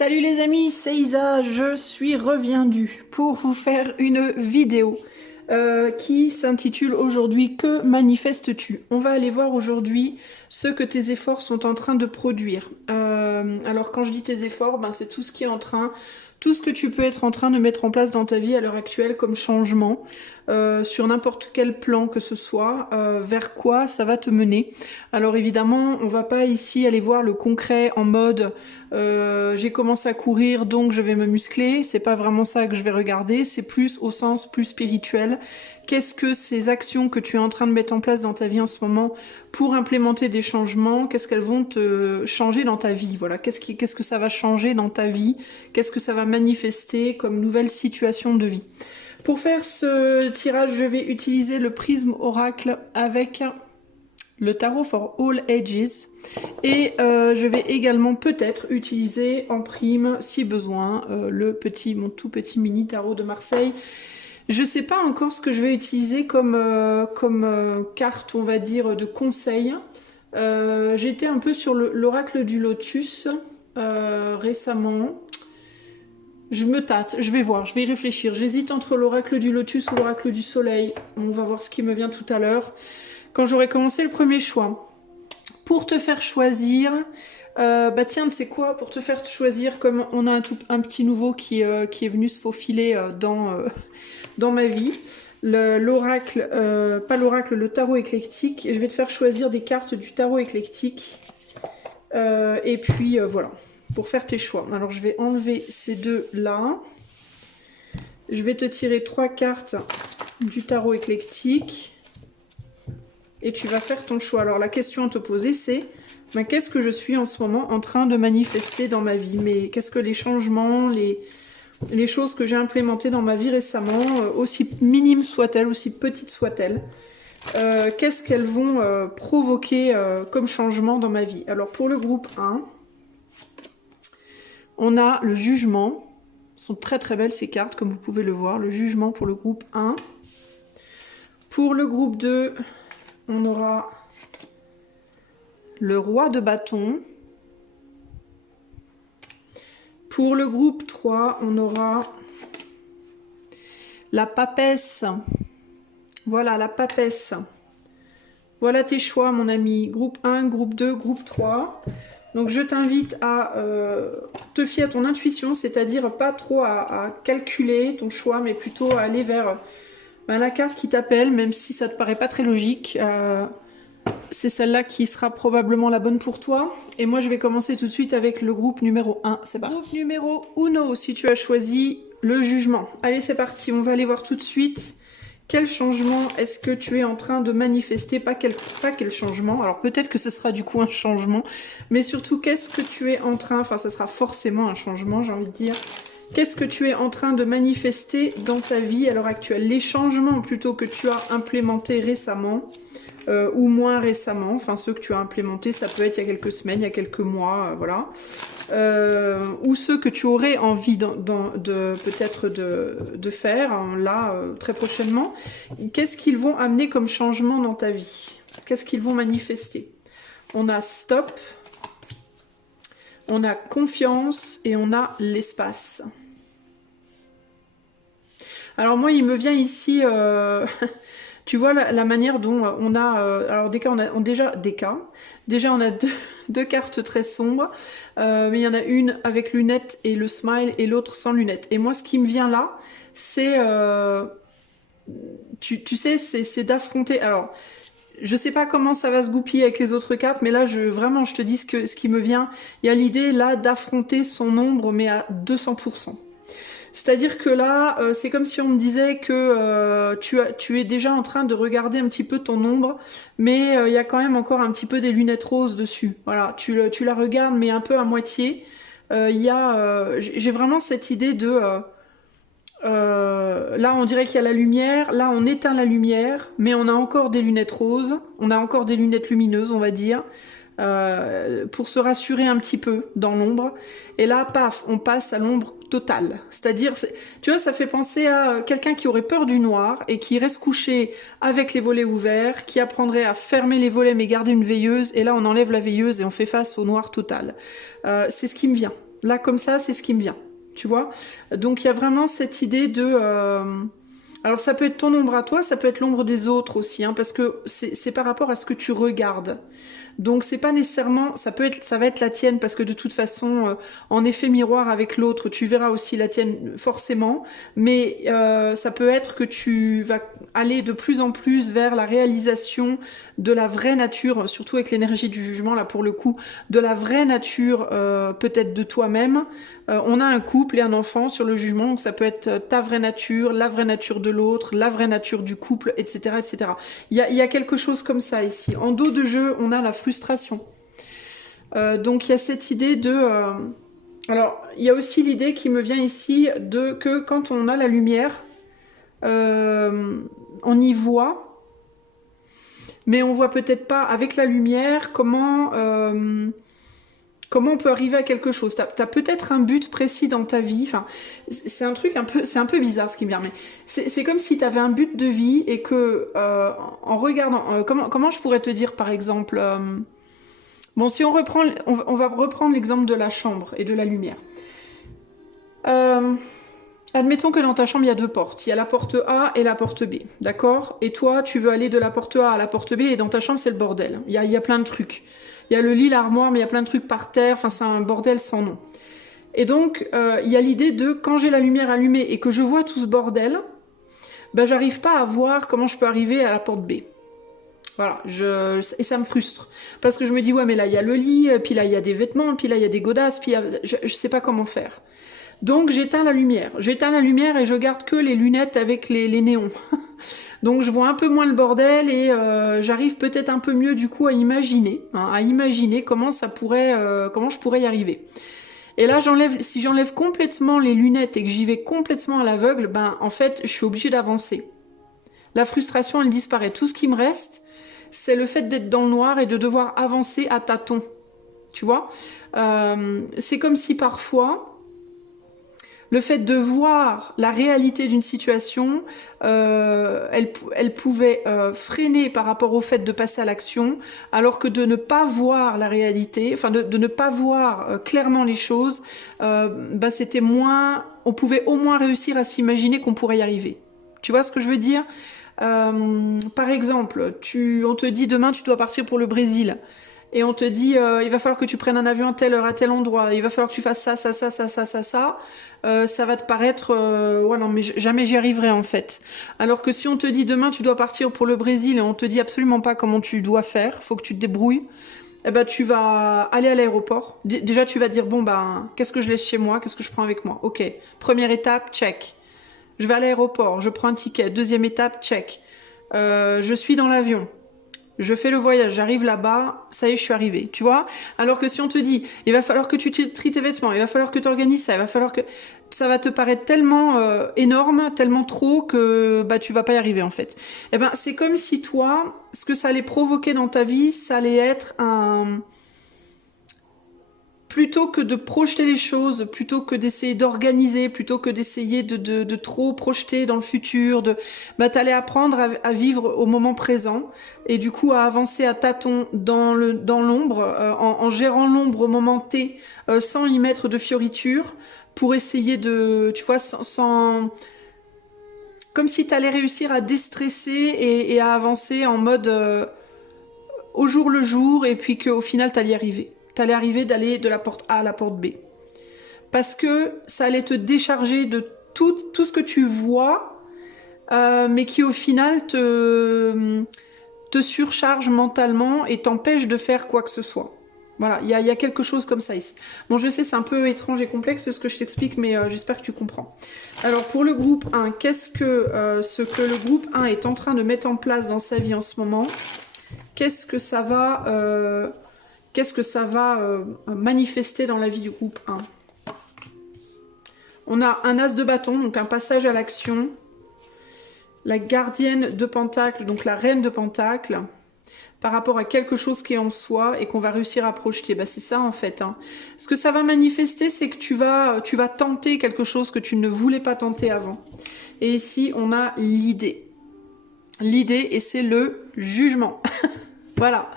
Salut les amis, c'est Isa, je suis reviendue pour vous faire une vidéo qui s'intitule aujourd'hui Que manifestes-tu? On va aller voir aujourd'hui ce que tes efforts sont en train de produire. Alors quand je dis tes efforts, ben, c'est tout ce qui est tout ce que tu peux être en train de mettre en place dans ta vie à l'heure actuelle comme changement, sur n'importe quel plan que ce soit, vers quoi ça va te mener. Alors évidemment, on va pas ici aller voir le concret en mode j'ai commencé à courir donc je vais me muscler, c'est pas vraiment ça que je vais regarder, c'est plus au sens plus spirituel. Qu'est-ce que ces actions que tu es en train de mettre en place dans ta vie en ce moment pour implémenter des changements, qu'est-ce qu'elles vont te changer dans ta vie? Voilà, qu'est-ce que ça va changer dans ta vie? Qu'est-ce que ça va manifester comme nouvelle situation de vie? Pour faire ce tirage, je vais utiliser le prisme oracle avec le tarot for all ages et je vais également peut-être utiliser en prime si besoin mon tout petit mini tarot de Marseille. Je sais pas encore ce que je vais utiliser comme carte, on va dire, de conseil. J'étais un peu sur l'oracle du lotus récemment. Je me tâte, je vais voir, je vais y réfléchir. J'hésite entre l'oracle du lotus ou l'oracle du soleil. On va voir ce qui me vient tout à l'heure quand j'aurai commencé le premier choix. Pour te faire choisir, bah tiens, tu sais quoi, pour te faire choisir, comme on a un petit nouveau qui est venu se faufiler dans ma vie, l'oracle, pas l'oracle, le tarot éclectique, et je vais te faire choisir des cartes du tarot éclectique, et puis voilà, pour faire tes choix. Alors je vais enlever ces deux là, je vais te tirer 3 cartes du tarot éclectique, et tu vas faire ton choix. Alors la question à te poser c'est, ben, qu'est-ce que je suis en ce moment en train de manifester dans ma vie? Mais qu'est-ce que les changements, les choses que j'ai implémentées dans ma vie récemment, aussi minimes soient-elles, aussi petites soient-elles, qu'est-ce qu'elles vont provoquer comme changement dans ma vie? Alors pour le groupe 1, on a le jugement. Elles sont très très belles ces cartes, comme vous pouvez le voir. Le jugement pour le groupe 1. Pour le groupe 2, on aura le roi de bâton. Pour le groupe 3, on aura la papesse. Voilà, la papesse. Voilà tes choix, mon ami. Groupe 1, groupe 2, groupe 3. Donc, je t'invite à te fier à ton intuition, c'est-à-dire pas trop à calculer ton choix, mais plutôt à aller vers la carte qui t'appelle, même si ça te paraît pas très logique. C'est celle-là qui sera probablement la bonne pour toi. Et moi, je vais commencer tout de suite avec le groupe numéro 1. C'est parti. Groupe numéro 1, si tu as choisi le jugement. Allez, c'est parti. On va aller voir tout de suite quel changement est-ce que tu es en train de manifester. Pas quel changement. Alors, peut-être que ce sera du coup un changement. Mais surtout, qu'est-ce que tu es en train... Enfin, ça sera forcément un changement, j'ai envie de dire. Qu'est-ce que tu es en train de manifester dans ta vie à l'heure actuelle? Les changements plutôt que tu as implémentés récemment. Ou moins récemment, enfin ceux que tu as implémentés, ça peut être il y a quelques semaines, il y a quelques mois, voilà. Ou ceux que tu aurais envie peut-être de faire, hein, là, très prochainement. Qu'est-ce qu'ils vont amener comme changement dans ta vie? Qu'est-ce qu'ils vont manifester? On a stop, on a confiance et on a l'espace. Alors moi, il me vient ici... Tu vois la manière dont on a... alors des cas, déjà on a deux cartes très sombres, mais il y en a une avec lunettes et le smile et l'autre sans lunettes. Et moi ce qui me vient là, c'est... tu sais, c'est d'affronter... Alors, je sais pas comment ça va se goupiller avec les autres cartes, mais là, vraiment, je te dis ce qui me vient. Il y a l'idée là d'affronter son ombre, mais à 200%. C'est-à-dire que là, c'est comme si on me disait que tu es déjà en train de regarder un petit peu ton ombre, mais il y a quand même encore un petit peu des lunettes roses dessus. Voilà, tu la regardes, mais un peu à moitié. J'ai vraiment cette idée de... là, on dirait qu'il y a la lumière. Là, on éteint la lumière, mais on a encore des lunettes roses. On a encore des lunettes lumineuses, on va dire. Pour se rassurer un petit peu dans l'ombre. Et là, paf, on passe à l'ombre totale. C'est-à-dire, tu vois, ça fait penser à quelqu'un qui aurait peur du noir et qui reste couché avec les volets ouverts, qui apprendrait à fermer les volets mais garder une veilleuse. Et là, on enlève la veilleuse et on fait face au noir total. C'est ce qui me vient. Là, comme ça, c'est ce qui me vient. Tu vois? Donc, il y a vraiment cette idée de... Alors, ça peut être ton ombre à toi, ça peut être l'ombre des autres aussi, hein, parce que c'est par rapport à ce que tu regardes. Donc c'est pas nécessairement, ça va être la tienne parce que de toute façon, en effet miroir avec l'autre, tu verras aussi la tienne forcément. Mais ça peut être que tu vas aller de plus en plus vers la réalisation de la vraie nature, surtout avec l'énergie du jugement là pour le coup, de la vraie nature peut-être de toi-même. On a un couple et un enfant sur le jugement, donc ça peut être ta vraie nature, la vraie nature de l'autre, la vraie nature du couple, etc., etc. Il y a quelque chose comme ça ici. En dos de jeu, on a la frustration. Donc il y a cette idée de... Alors, il y a aussi l'idée qui me vient ici de que quand on a la lumière, on y voit, mais on voit peut-être pas avec la lumière comment on peut arriver à quelque chose. T'as peut-être un but précis dans ta vie. Enfin, c'est un truc c'est un peu bizarre ce qui me vient, mais c'est comme si tu avais un but de vie et que en regardant, comment je pourrais te dire par exemple, bon, si on reprend, on va reprendre l'exemple de la chambre et de la lumière. Admettons que dans ta chambre, il y a deux portes. Il y a la porte A et la porte B, d'accord? Et toi, tu veux aller de la porte A à la porte B et dans ta chambre, c'est le bordel. Il y a plein de trucs. Il y a le lit, l'armoire, mais il y a plein de trucs par terre. Enfin, c'est un bordel sans nom. Et donc, il y a l'idée de, quand j'ai la lumière allumée et que je vois tout ce bordel, ben, j'arrive pas à voir comment je peux arriver à la porte B. Voilà, et ça me frustre. Parce que je me dis, ouais, mais là, il y a le lit, puis là, il y a des vêtements, puis là, il y a des godasses, puis je sais pas comment faire. Donc, j'éteins la lumière. J'éteins la lumière et je garde que les lunettes avec les néons. Donc, je vois un peu moins le bordel et j'arrive peut-être un peu mieux, du coup, à imaginer comment je pourrais y arriver. Et là, si j'enlève complètement les lunettes et que j'y vais complètement à l'aveugle, ben, en fait, je suis obligée d'avancer. La frustration, elle disparaît. Tout ce qui me reste, c'est le fait d'être dans le noir et de devoir avancer à tâtons. Tu vois, c'est comme si parfois, le fait de voir la réalité d'une situation, elle pouvait freiner par rapport au fait de passer à l'action, alors que de ne pas voir la réalité, enfin de ne pas voir clairement les choses, bah c'était moins... On pouvait au moins réussir à s'imaginer qu'on pourrait y arriver. Tu vois ce que je veux dire ? Par exemple, on te dit demain tu dois partir pour le Brésil. Et on te dit, il va falloir que tu prennes un avion à telle heure, à tel endroit, il va falloir que tu fasses ça, ça, ça, ça, ça, ça, ça. Ça va te paraître, ouais, non, mais jamais j'y arriverai en fait. Alors que si on te dit demain tu dois partir pour le Brésil et on te dit absolument pas comment tu dois faire, faut que tu te débrouilles, eh ben tu vas aller à l'aéroport. Déjà tu vas dire, bon ben, qu'est-ce que je laisse chez moi, qu'est-ce que je prends avec moi? Ok, première étape, check. Je vais à l'aéroport, je prends un ticket. Deuxième étape, check. Je suis dans l'avion. Je fais le voyage, j'arrive là-bas, ça y est, je suis arrivée, tu vois. Alors que si on te dit, il va falloir que tu tries tes vêtements, il va falloir que tu organises ça, il va falloir que... Ça va te paraître tellement énorme, tellement trop que bah tu vas pas y arriver en fait. Eh ben, c'est comme si toi, ce que ça allait provoquer dans ta vie, ça allait être un... Plutôt que de projeter les choses, plutôt que d'essayer d'organiser, plutôt que d'essayer de trop projeter dans le futur, bah, t'allais apprendre à vivre au moment présent et du coup à avancer à tâtons dans l'ombre, en gérant l'ombre au moment T, sans y mettre de fioritures, pour essayer de, tu vois, comme si t'allais réussir à déstresser et à avancer en mode au jour le jour et puis qu'au final t'allais y arriver. T'allais arriver d'aller de la porte A à la porte B. Parce que ça allait te décharger de tout ce que tu vois, mais qui au final te surcharge mentalement et t'empêche de faire quoi que ce soit. Voilà, il y a quelque chose comme ça ici. Bon, je sais, c'est un peu étrange et complexe ce que je t'explique, mais j'espère que tu comprends. Alors, pour le groupe 1, qu'est-ce que ce que le groupe 1 est en train de mettre en place dans sa vie en ce moment? Qu'est-ce que ça va... manifester dans la vie du groupe 1. On a un as de bâton, donc un passage à l'action. La gardienne de pentacle, donc la reine de pentacle, par rapport à quelque chose qui est en soi et qu'on va réussir à projeter. Bah, c'est ça en fait. Hein. Ce que ça va manifester, c'est que tu vas tenter quelque chose que tu ne voulais pas tenter avant. Et ici, on a l'idée. L'idée, et c'est le jugement. Voilà.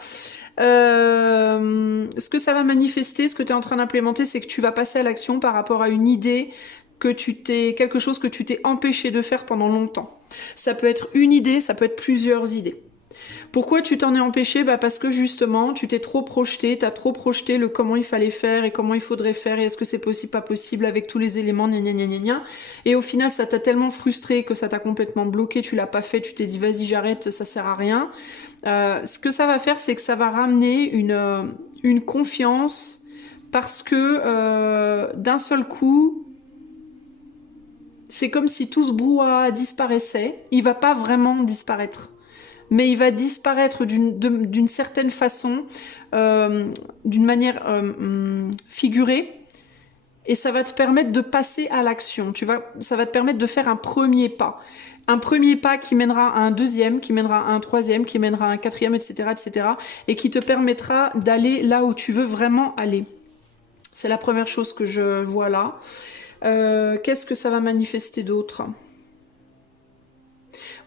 Ce que ça va manifester, ce que tu es en train d'implémenter, c'est que tu vas passer à l'action par rapport à une idée quelque chose que tu t'es empêché de faire pendant longtemps. Ça peut être une idée, ça peut être plusieurs idées. Pourquoi tu t'en es empêché? Bah parce que justement, tu t'es trop projeté, t'as trop projeté le comment il fallait faire et comment il faudrait faire et est-ce que c'est possible, pas possible avec tous les éléments, gna gna gna gna gna. Et au final, ça t'a tellement frustré que ça t'a complètement bloqué, tu l'as pas fait, tu t'es dit vas-y j'arrête, ça sert à rien. Ce que ça va faire, c'est que ça va ramener une confiance parce que d'un seul coup, c'est comme si tout ce brouhaha disparaissait. Il va pas vraiment disparaître, mais il va disparaître d'une certaine façon, d'une manière figurée, et ça va te permettre de passer à l'action. Ça va te permettre de faire un premier pas. Un premier pas qui mènera à un deuxième, qui mènera à un troisième, qui mènera à un quatrième, etc., etc., et qui te permettra d'aller là où tu veux vraiment aller. C'est la première chose que je vois là. Qu'est-ce que ça va manifester d'autre ?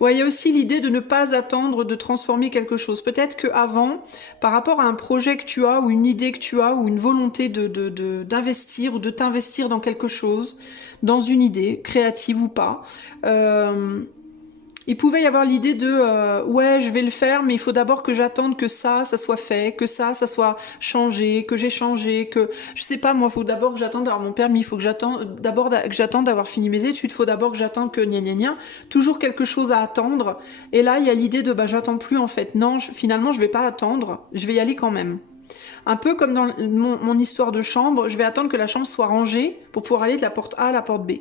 Ouais, il y a aussi l'idée de ne pas attendre de transformer quelque chose. Peut-être qu'avant, par rapport à un projet que tu as, ou une idée que tu as, ou une volonté d'investir, ou de t'investir dans quelque chose, dans une idée, créative ou pas, il pouvait y avoir l'idée de ouais, je vais le faire, mais il faut d'abord que j'attende que ça soit fait, que ça soit changé, que j'ai changé, que je sais pas, moi, il faut d'abord que j'attende d'avoir mon permis, il faut que j'attende d'abord que j'attende d'avoir fini mes études, il faut d'abord que j'attende que gna gna gna, toujours quelque chose à attendre. Et là, il y a l'idée de bah j'attends plus en fait. Non, finalement, je vais pas attendre, je vais y aller quand même. Un peu comme dans mon histoire de chambre, je vais attendre que la chambre soit rangée pour pouvoir aller de la porte A à la porte B.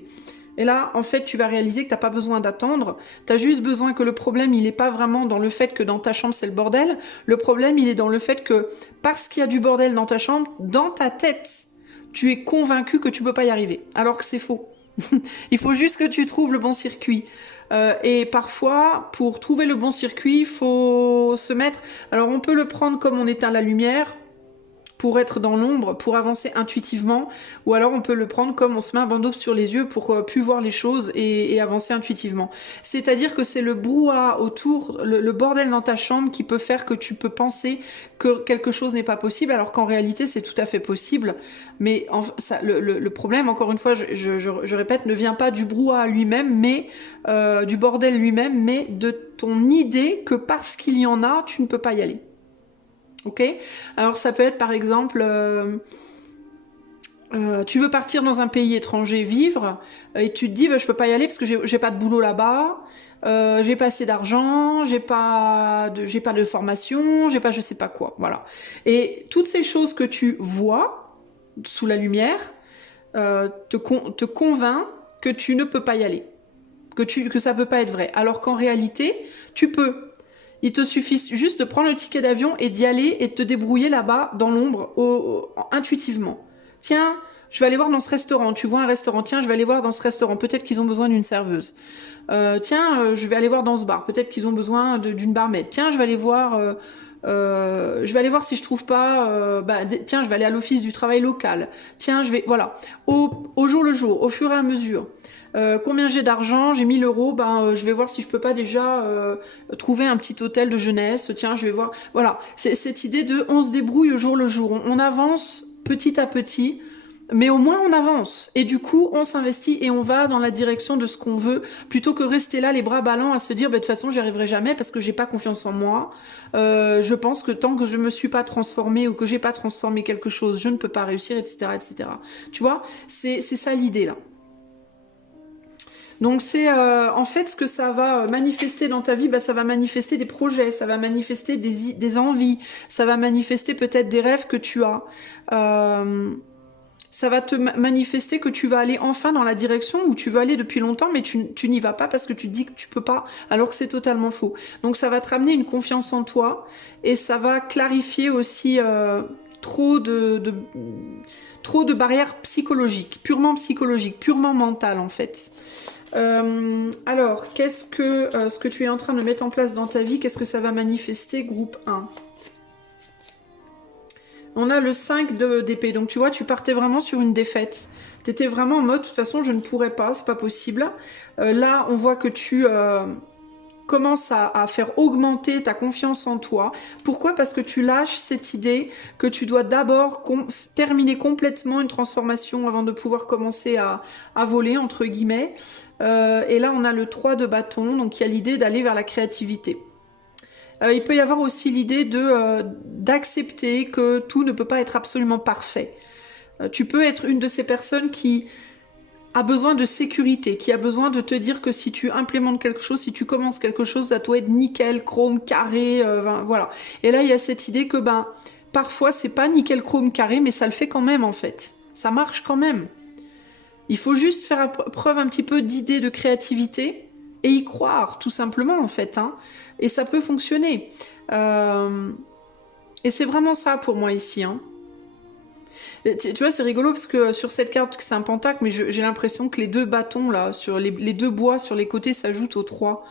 Et là, en fait, tu vas réaliser que t'as pas besoin d'attendre. T'as juste besoin que le problème, il est pas vraiment dans le fait que dans ta chambre, c'est le bordel. Le problème, il est dans le fait que, parce qu'il y a du bordel dans ta chambre, dans ta tête, tu es convaincu que tu peux pas y arriver. Alors que c'est faux. Il faut juste que tu trouves le bon circuit. Et parfois, pour trouver le bon circuit, il faut se mettre... Alors, on peut le prendre comme on éteint la lumière, pour être dans l'ombre, pour avancer intuitivement, ou alors on peut le prendre comme on se met un bandeau sur les yeux pour plus voir les choses et avancer intuitivement. C'est-à-dire que c'est le brouhaha autour, le bordel dans ta chambre qui peut faire que tu peux penser que quelque chose n'est pas possible, alors qu'en réalité c'est tout à fait possible. Mais le problème, encore une fois, je répète, ne vient pas du brouhaha lui-même, mais du bordel lui-même, mais de ton idée que parce qu'il y en a, tu ne peux pas y aller. Ok ? Alors ça peut être par exemple, tu veux partir dans un pays étranger vivre et tu te dis bah, je peux pas y aller parce que j'ai pas de boulot là-bas, j'ai pas assez d'argent, j'ai pas de formation, j'ai pas je sais pas quoi, voilà. Et toutes ces choses que tu vois sous la lumière te convainc que tu ne peux pas y aller, que ça peut pas être vrai, alors qu'en réalité tu peux. Il te suffit juste de prendre le ticket d'avion et d'y aller et de te débrouiller là-bas, dans l'ombre, intuitivement. Tiens, je vais aller voir dans ce restaurant. Tu vois un restaurant. Tiens, je vais aller voir dans ce restaurant. Peut-être qu'ils ont besoin d'une serveuse. Tiens, je vais aller voir dans ce bar. Peut-être qu'ils ont besoin d'une barmaid. Tiens, je vais aller voir... si je trouve pas... tiens, je vais aller à l'office du travail local. Tiens, je vais... Voilà. Au jour le jour, au fur et à mesure. Combien j'ai d'argent, j'ai 1000 euros, je vais voir si je peux pas déjà trouver un petit hôtel de jeunesse, tiens, je vais voir. Voilà, c'est cette idée de on se débrouille au jour le jour, on avance petit à petit, mais au moins on avance. Et du coup, on s'investit et on va dans la direction de ce qu'on veut, plutôt que rester là les bras ballants à se dire de toute façon j'y arriverai jamais parce que j'ai pas confiance en moi. Je pense que tant que je me suis pas transformée ou que j'ai pas transformé quelque chose, je ne peux pas réussir, etc., etc. Tu vois, c'est ça l'idée là. Donc c'est en fait ce que ça va manifester dans ta vie, ça va manifester des projets, ça va manifester des envies, ça va manifester peut-être des rêves que tu as. Ça va te manifester que tu vas aller enfin dans la direction où tu veux aller depuis longtemps, mais tu n'y vas pas parce que tu te dis que tu peux pas, alors que c'est totalement faux. Donc ça va te ramener une confiance en toi et ça va clarifier aussi trop de barrières psychologiques, purement mentales en fait. Alors, qu'est-ce que ce que tu es en train de mettre en place dans ta vie, qu'est-ce que ça va manifester, groupe 1 ? On a le 5 d'épée, donc tu vois, tu partais vraiment sur une défaite. Tu étais vraiment en mode, de toute façon, je ne pourrais pas, c'est pas possible. Là, on voit que tu commence à faire augmenter ta confiance en toi. Pourquoi? Parce que tu lâches cette idée que tu dois d'abord terminer complètement une transformation avant de pouvoir commencer à voler, entre guillemets. Et là, on a le 3 de bâton, donc il y a l'idée d'aller vers la créativité. Il peut y avoir aussi l'idée d'accepter que tout ne peut pas être absolument parfait. Tu peux être une de ces personnes qui a besoin de sécurité, qui a besoin de te dire que si tu implémentes quelque chose, si tu commences quelque chose, ça doit être nickel, chrome, carré, voilà. Et là, il y a cette idée que parfois, c'est pas nickel, chrome, carré, mais ça le fait quand même, en fait. Ça marche quand même. Il faut juste faire preuve un petit peu d'idée, de créativité, et y croire, tout simplement, en fait. Hein. Et ça peut fonctionner. Et c'est vraiment ça pour moi ici, hein. Tu vois, c'est rigolo parce que sur cette carte, c'est un pentacle, mais j'ai l'impression que les deux bâtons, là, sur les deux bois sur les côtés s'ajoutent au 3,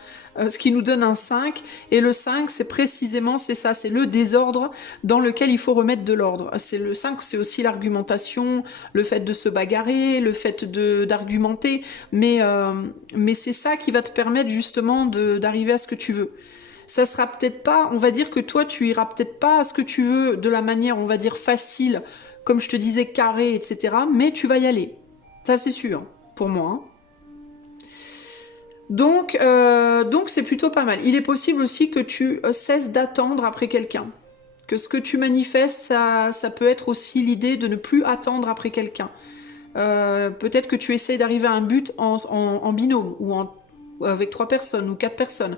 ce qui nous donne un 5. Et le 5, c'est précisément, c'est ça, c'est le désordre dans lequel il faut remettre de l'ordre. Le 5, c'est aussi l'argumentation, le fait de se bagarrer, le fait d'argumenter, mais c'est ça qui va te permettre justement d'arriver à ce que tu veux. Ça sera peut-être pas, on va dire que toi, tu iras peut-être pas à ce que tu veux de la manière, on va dire, facile, comme je te disais, carré, etc. Mais tu vas y aller. Ça, c'est sûr, pour moi. Hein. Donc c'est plutôt pas mal. Il est possible aussi que tu cesses d'attendre après quelqu'un. Que ce que tu manifestes, ça peut être aussi l'idée de ne plus attendre après quelqu'un. Peut-être que tu essayes d'arriver à un but en binôme, ou avec 3 personnes, ou 4 personnes.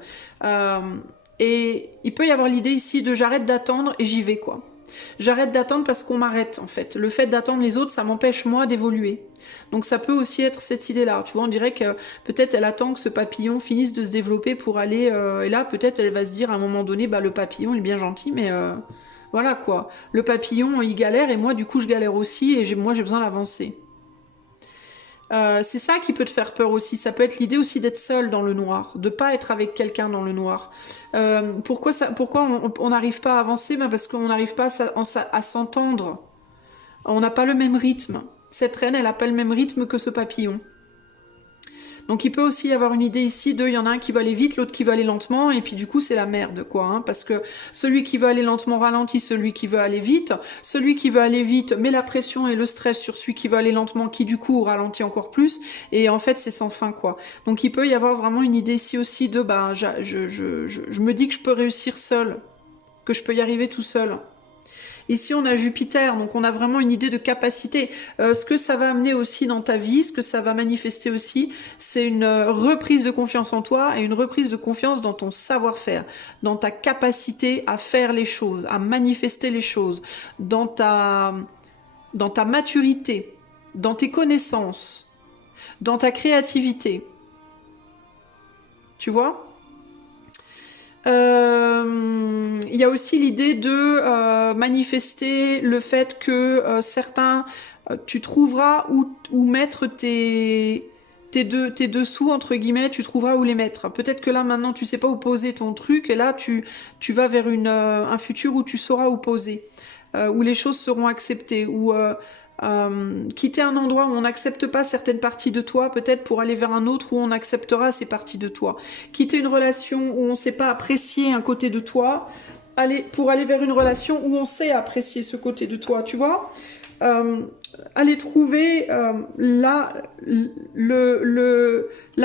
Et il peut y avoir l'idée ici de j'arrête d'attendre et j'y vais, quoi. J'arrête d'attendre parce qu'on m'arrête, en fait. Le fait d'attendre les autres, ça m'empêche, moi, d'évoluer. Donc ça peut aussi être cette idée-là. Tu vois, on dirait que peut-être elle attend que ce papillon finisse de se développer pour aller... et là, peut-être elle va se dire à un moment donné, le papillon, il est bien gentil, mais... voilà, quoi. Le papillon, il galère, et moi, du coup, je galère aussi, et moi, j'ai besoin d'avancer. C'est ça qui peut te faire peur aussi. Ça peut être l'idée aussi d'être seul dans le noir, de pas être avec quelqu'un dans le noir. Pourquoi on n'arrive pas à avancer? Parce qu'on n'arrive pas à s'entendre. On n'a pas le même rythme. Cette reine, elle n'a pas le même rythme que ce papillon. Donc il peut aussi y avoir une idée ici il y en a un qui va aller vite, l'autre qui va aller lentement, et puis du coup c'est la merde, quoi. Hein, parce que celui qui veut aller lentement ralentit celui qui veut aller vite. Celui qui veut aller vite met la pression et le stress sur celui qui veut aller lentement, qui du coup ralentit encore plus. Et en fait c'est sans fin, quoi. Donc il peut y avoir vraiment une idée ici aussi de je me dis que je peux réussir seul, que je peux y arriver tout seul. Ici, on a Jupiter, donc on a vraiment une idée de capacité. Ce que ça va amener aussi dans ta vie, ce que ça va manifester aussi, c'est une reprise de confiance en toi et une reprise de confiance dans ton savoir-faire, dans ta capacité à faire les choses, à manifester les choses, dans ta maturité, dans tes connaissances, dans ta créativité. Tu vois ? Il y a aussi l'idée de manifester le fait que tu trouveras où mettre tes dessous, entre guillemets, tu trouveras où les mettre. Peut-être que là, maintenant, tu sais pas où poser ton truc, et là, tu vas vers un futur où tu sauras où poser, où les choses seront acceptées, où... quitter un endroit où on n'accepte pas certaines parties de toi, peut-être pour aller vers un autre où on acceptera ces parties de toi. Quitter une relation où on ne sait pas apprécier un côté de toi, pour aller vers une relation où on sait apprécier ce côté de toi, tu vois. Aller trouver la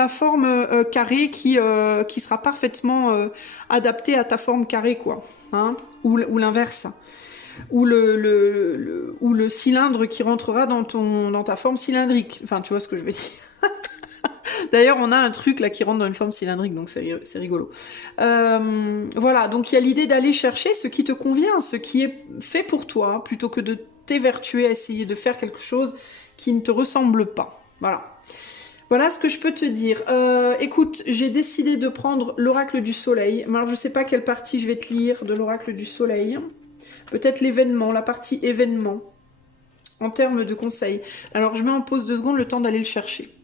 forme carrée qui sera parfaitement adaptée à ta forme carrée, quoi. Hein, ou l'inverse. Ou le cylindre qui rentrera dans ta forme cylindrique. Enfin, tu vois ce que je veux dire. D'ailleurs, on a un truc là qui rentre dans une forme cylindrique, donc c'est rigolo. Voilà, donc il y a l'idée d'aller chercher ce qui te convient, ce qui est fait pour toi, plutôt que de t'évertuer à essayer de faire quelque chose qui ne te ressemble pas. Voilà. Voilà ce que je peux te dire. Écoute, j'ai décidé de prendre l'oracle du soleil. Alors, je ne sais pas quelle partie je vais te lire de l'oracle du soleil. Peut-être l'événement, la partie événement, en termes de conseils. Alors, je mets en pause 2 secondes, le temps d'aller le chercher.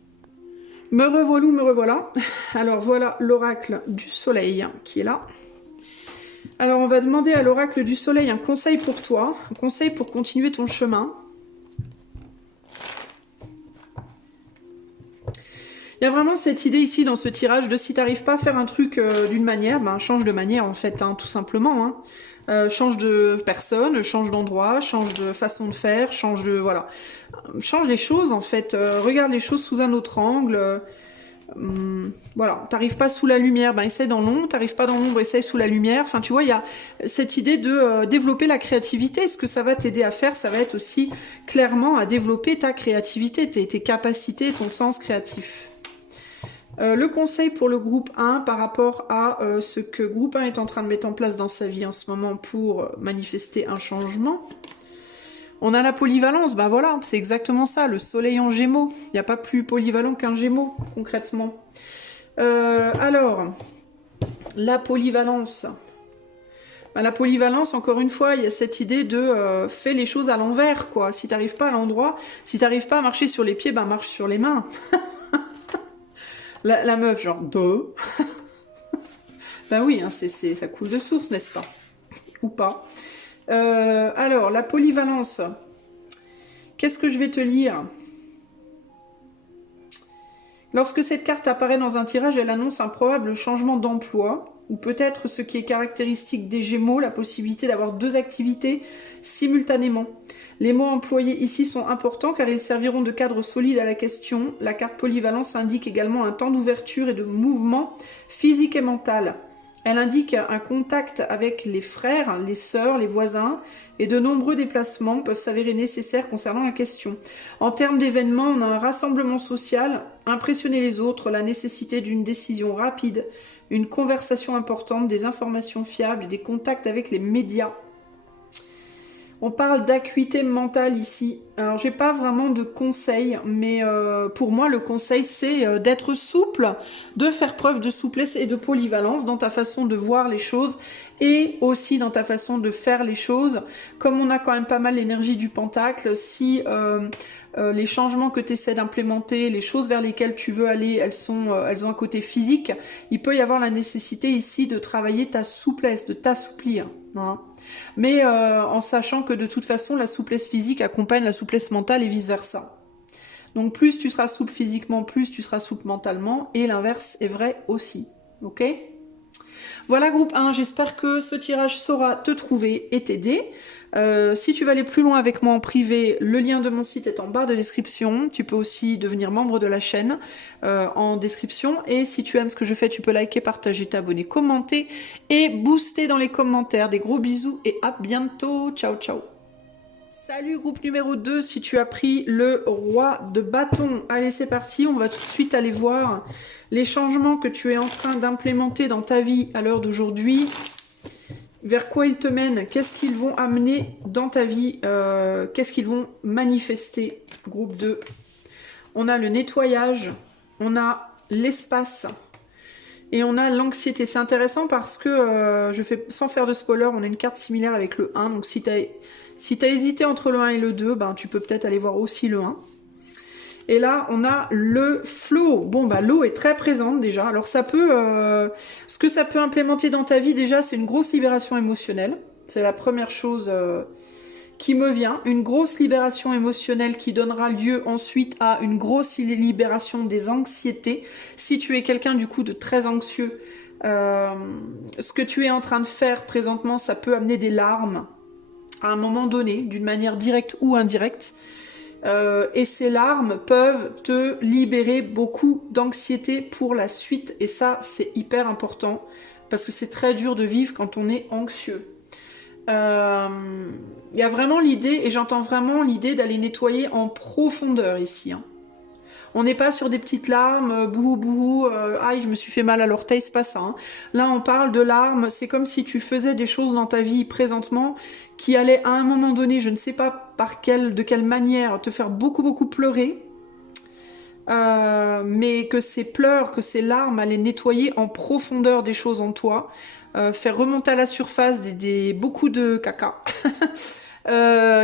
Me revoilà. Alors, voilà l'oracle du soleil qui est là. Alors, on va demander à l'oracle du soleil un conseil pour toi, un conseil pour continuer ton chemin. Il y a vraiment cette idée ici dans ce tirage de si tu n'arrives pas à faire un truc d'une manière, ben change de manière en fait, hein, tout simplement. Hein. Change de personne, change d'endroit, change de façon de faire, change de... Voilà. Change les choses en fait, regarde les choses sous un autre angle. Voilà, t'arrives pas sous la lumière, ben essaye dans l'ombre, t'arrives pas dans l'ombre, essaye sous la lumière. Enfin, tu vois, il y a cette idée de développer la créativité. Ce que ça va t'aider à faire, ça va être aussi clairement à développer ta créativité, tes capacités, ton sens créatif. Le conseil pour le groupe 1 par rapport à ce que groupe 1 est en train de mettre en place dans sa vie en ce moment pour manifester un changement. On a la polyvalence, bah voilà, c'est exactement ça, le soleil en gémeaux. Il n'y a pas plus polyvalent qu'un gémeaux, concrètement. Alors, la polyvalence. Bah, la polyvalence, encore une fois, il y a cette idée de fais les choses à l'envers, quoi. Si t'arrives pas à l'endroit, si t'arrives pas à marcher sur les pieds, bah marche sur les mains. la meuf, genre, deux. Ben oui, hein, ça coule de source, n'est-ce pas? Ou pas. Alors, la polyvalence. Qu'est-ce que je vais te lire? Lorsque cette carte apparaît dans un tirage, elle annonce un probable changement d'emploi, ou peut-être ce qui est caractéristique des Gémeaux, la possibilité d'avoir 2 activités simultanément. Les mots employés ici sont importants car ils serviront de cadre solide à la question. La carte polyvalence indique également un temps d'ouverture et de mouvement physique et mental. Elle indique un contact avec les frères, les sœurs, les voisins, et de nombreux déplacements peuvent s'avérer nécessaires concernant la question. En termes d'événements, on a un rassemblement social, impressionner les autres, la nécessité d'une décision rapide, une conversation importante, des informations fiables et des contacts avec les médias. On parle d'acuité mentale ici. Alors, j'ai pas vraiment de conseils, mais pour moi, le conseil, c'est d'être souple, de faire preuve de souplesse et de polyvalence dans ta façon de voir les choses et aussi dans ta façon de faire les choses. Comme on a quand même pas mal l'énergie du pentacle, si les changements que tu essaies d'implémenter, les choses vers lesquelles tu veux aller, elles ont un côté physique, il peut y avoir la nécessité ici de travailler ta souplesse, de t'assouplir. Hein. Mais en sachant que de toute façon, la souplesse physique accompagne la souplesse mentale et vice-versa. Donc plus tu seras souple physiquement, plus tu seras souple mentalement, et l'inverse est vrai aussi. Ok ? Voilà groupe 1, j'espère que ce tirage saura te trouver et t'aider. Si tu veux aller plus loin avec moi en privé, le lien de mon site est en barre de description. Tu peux aussi devenir membre de la chaîne en description. Et si tu aimes ce que je fais, tu peux liker, partager, t'abonner, commenter et booster dans les commentaires. Des gros bisous et à bientôt. Ciao, ciao. Salut groupe numéro 2, si tu as pris le roi de bâton. Allez, c'est parti, on va tout de suite aller voir les changements que tu es en train d'implémenter dans ta vie à l'heure d'aujourd'hui. Vers quoi ils te mènent? Qu'est-ce qu'ils vont amener dans ta vie? Qu'est-ce qu'ils vont manifester? Groupe 2. On a le nettoyage, on a l'espace et on a l'anxiété. C'est intéressant parce que, je fais sans faire de spoiler, on a une carte similaire avec le 1. Donc si tu as hésité entre le 1 et le 2, ben, tu peux peut-être aller voir aussi le 1. Et là, on a le flow. Bon, bah, l'eau est très présente déjà. Alors, ça peut... ce que ça peut implémenter dans ta vie, déjà, c'est une grosse libération émotionnelle. C'est la première chose qui me vient. Une grosse libération émotionnelle qui donnera lieu ensuite à une grosse libération des anxiétés. Si tu es quelqu'un, du coup, de très anxieux, ce que tu es en train de faire présentement, ça peut amener des larmes à un moment donné, d'une manière directe ou indirecte. Et ces larmes peuvent te libérer beaucoup d'anxiété pour la suite. Et ça, c'est hyper important parce que c'est très dur de vivre quand on est anxieux. Il y a vraiment l'idée, et j'entends vraiment l'idée d'aller nettoyer en profondeur ici. Hein. On n'est pas sur des petites larmes, bouhou bouhou, aïe je me suis fait mal à l'orteil, c'est pas ça. Hein. Là on parle de larmes, c'est comme si tu faisais des choses dans ta vie présentement qui allaient à un moment donné, je ne sais pas de quelle manière, te faire beaucoup pleurer. Mais que ces pleurs, que ces larmes allaient nettoyer en profondeur des choses en toi, faire remonter à la surface beaucoup de caca.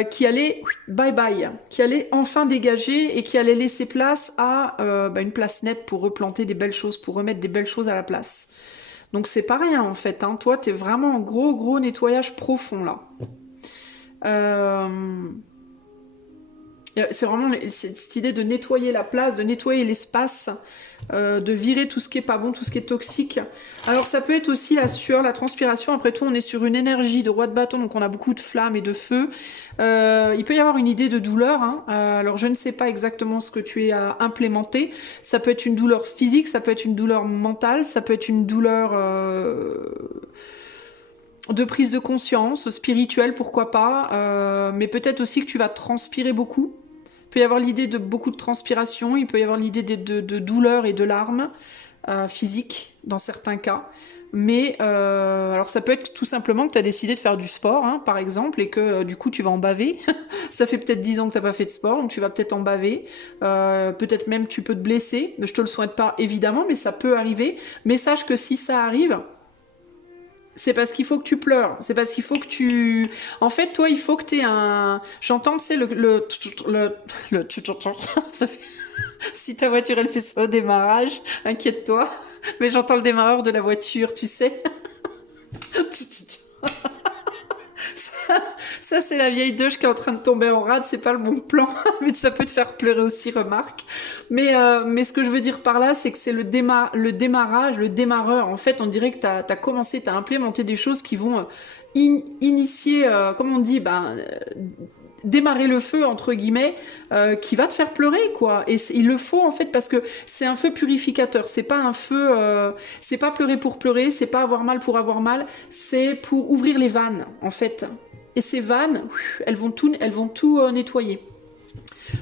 Qui allait bye bye, qui allait enfin dégager et qui allait laisser place à une place nette pour replanter des belles choses, pour remettre des belles choses à la place. Donc c'est pas rien en fait, hein. Toi t'es vraiment en gros nettoyage profond là. C'est vraiment cette idée de nettoyer la place, de nettoyer l'espace, de virer tout ce qui est pas bon, tout ce qui est toxique. Alors ça peut être aussi la sueur, la transpiration. Après tout, on est sur une énergie de roi de bâton, donc on a beaucoup de flammes et de feu. Il peut y avoir une idée de douleur. Hein. Alors je ne sais pas exactement ce que tu es à implémenter. Ça peut être une douleur physique, ça peut être une douleur mentale, ça peut être une douleur... de prise de conscience, spirituelle, pourquoi pas, mais peut-être aussi que tu vas transpirer beaucoup. Il peut y avoir l'idée de beaucoup de transpiration, il peut y avoir l'idée de douleur et de larmes physiques dans certains cas. Mais alors ça peut être tout simplement que tu as décidé de faire du sport, hein, par exemple, et que du coup tu vas en baver. Ça fait peut-être 10 ans que tu n'as pas fait de sport, donc tu vas peut-être en baver. Peut-être même tu peux te blesser. Je te le souhaite pas évidemment, mais ça peut arriver. Mais sache que si ça arrive... c'est parce qu'il faut que tu pleures. C'est parce qu'il faut que tu... En fait, toi, il faut que tu aies un... J'entends, tu sais, ça fait... Si ta voiture, elle fait ça au démarrage, inquiète-toi. Mais j'entends le démarreur de la voiture, tu sais. Ça, c'est la vieille douche qui est en train de tomber en rade, c'est pas le bon plan, mais ça peut te faire pleurer aussi, remarque. Mais ce que je veux dire par là, c'est que c'est le démarrage, le démarreur. En fait, on dirait que t'as commencé, t'as implémenté des choses qui vont initier, comme on dit, démarrer le feu, entre guillemets, qui va te faire pleurer, quoi. Et il le faut, en fait, parce que c'est un feu purificateur. C'est pas un feu... c'est pas pleurer pour pleurer, c'est pas avoir mal pour avoir mal, c'est pour ouvrir les vannes, en fait. Et ces vannes, elles vont tout nettoyer.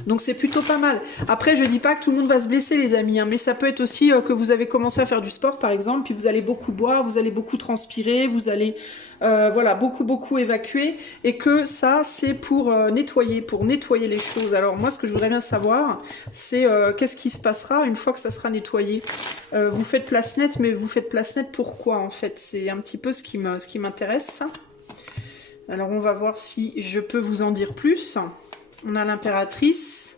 Donc c'est plutôt pas mal. Après, je dis pas que tout le monde va se blesser, les amis, hein, mais ça peut être aussi que vous avez commencé à faire du sport, par exemple, puis vous allez beaucoup boire, vous allez beaucoup transpirer, vous allez voilà, beaucoup évacuer, et que ça, c'est pour nettoyer les choses. Alors moi, ce que je voudrais bien savoir, c'est qu'est-ce qui se passera une fois que ça sera nettoyé. Vous faites place nette, mais vous faites place nette pourquoi, en fait? C'est un petit peu ce qui m'intéresse. Alors on va voir si je peux vous en dire plus. On a l'impératrice,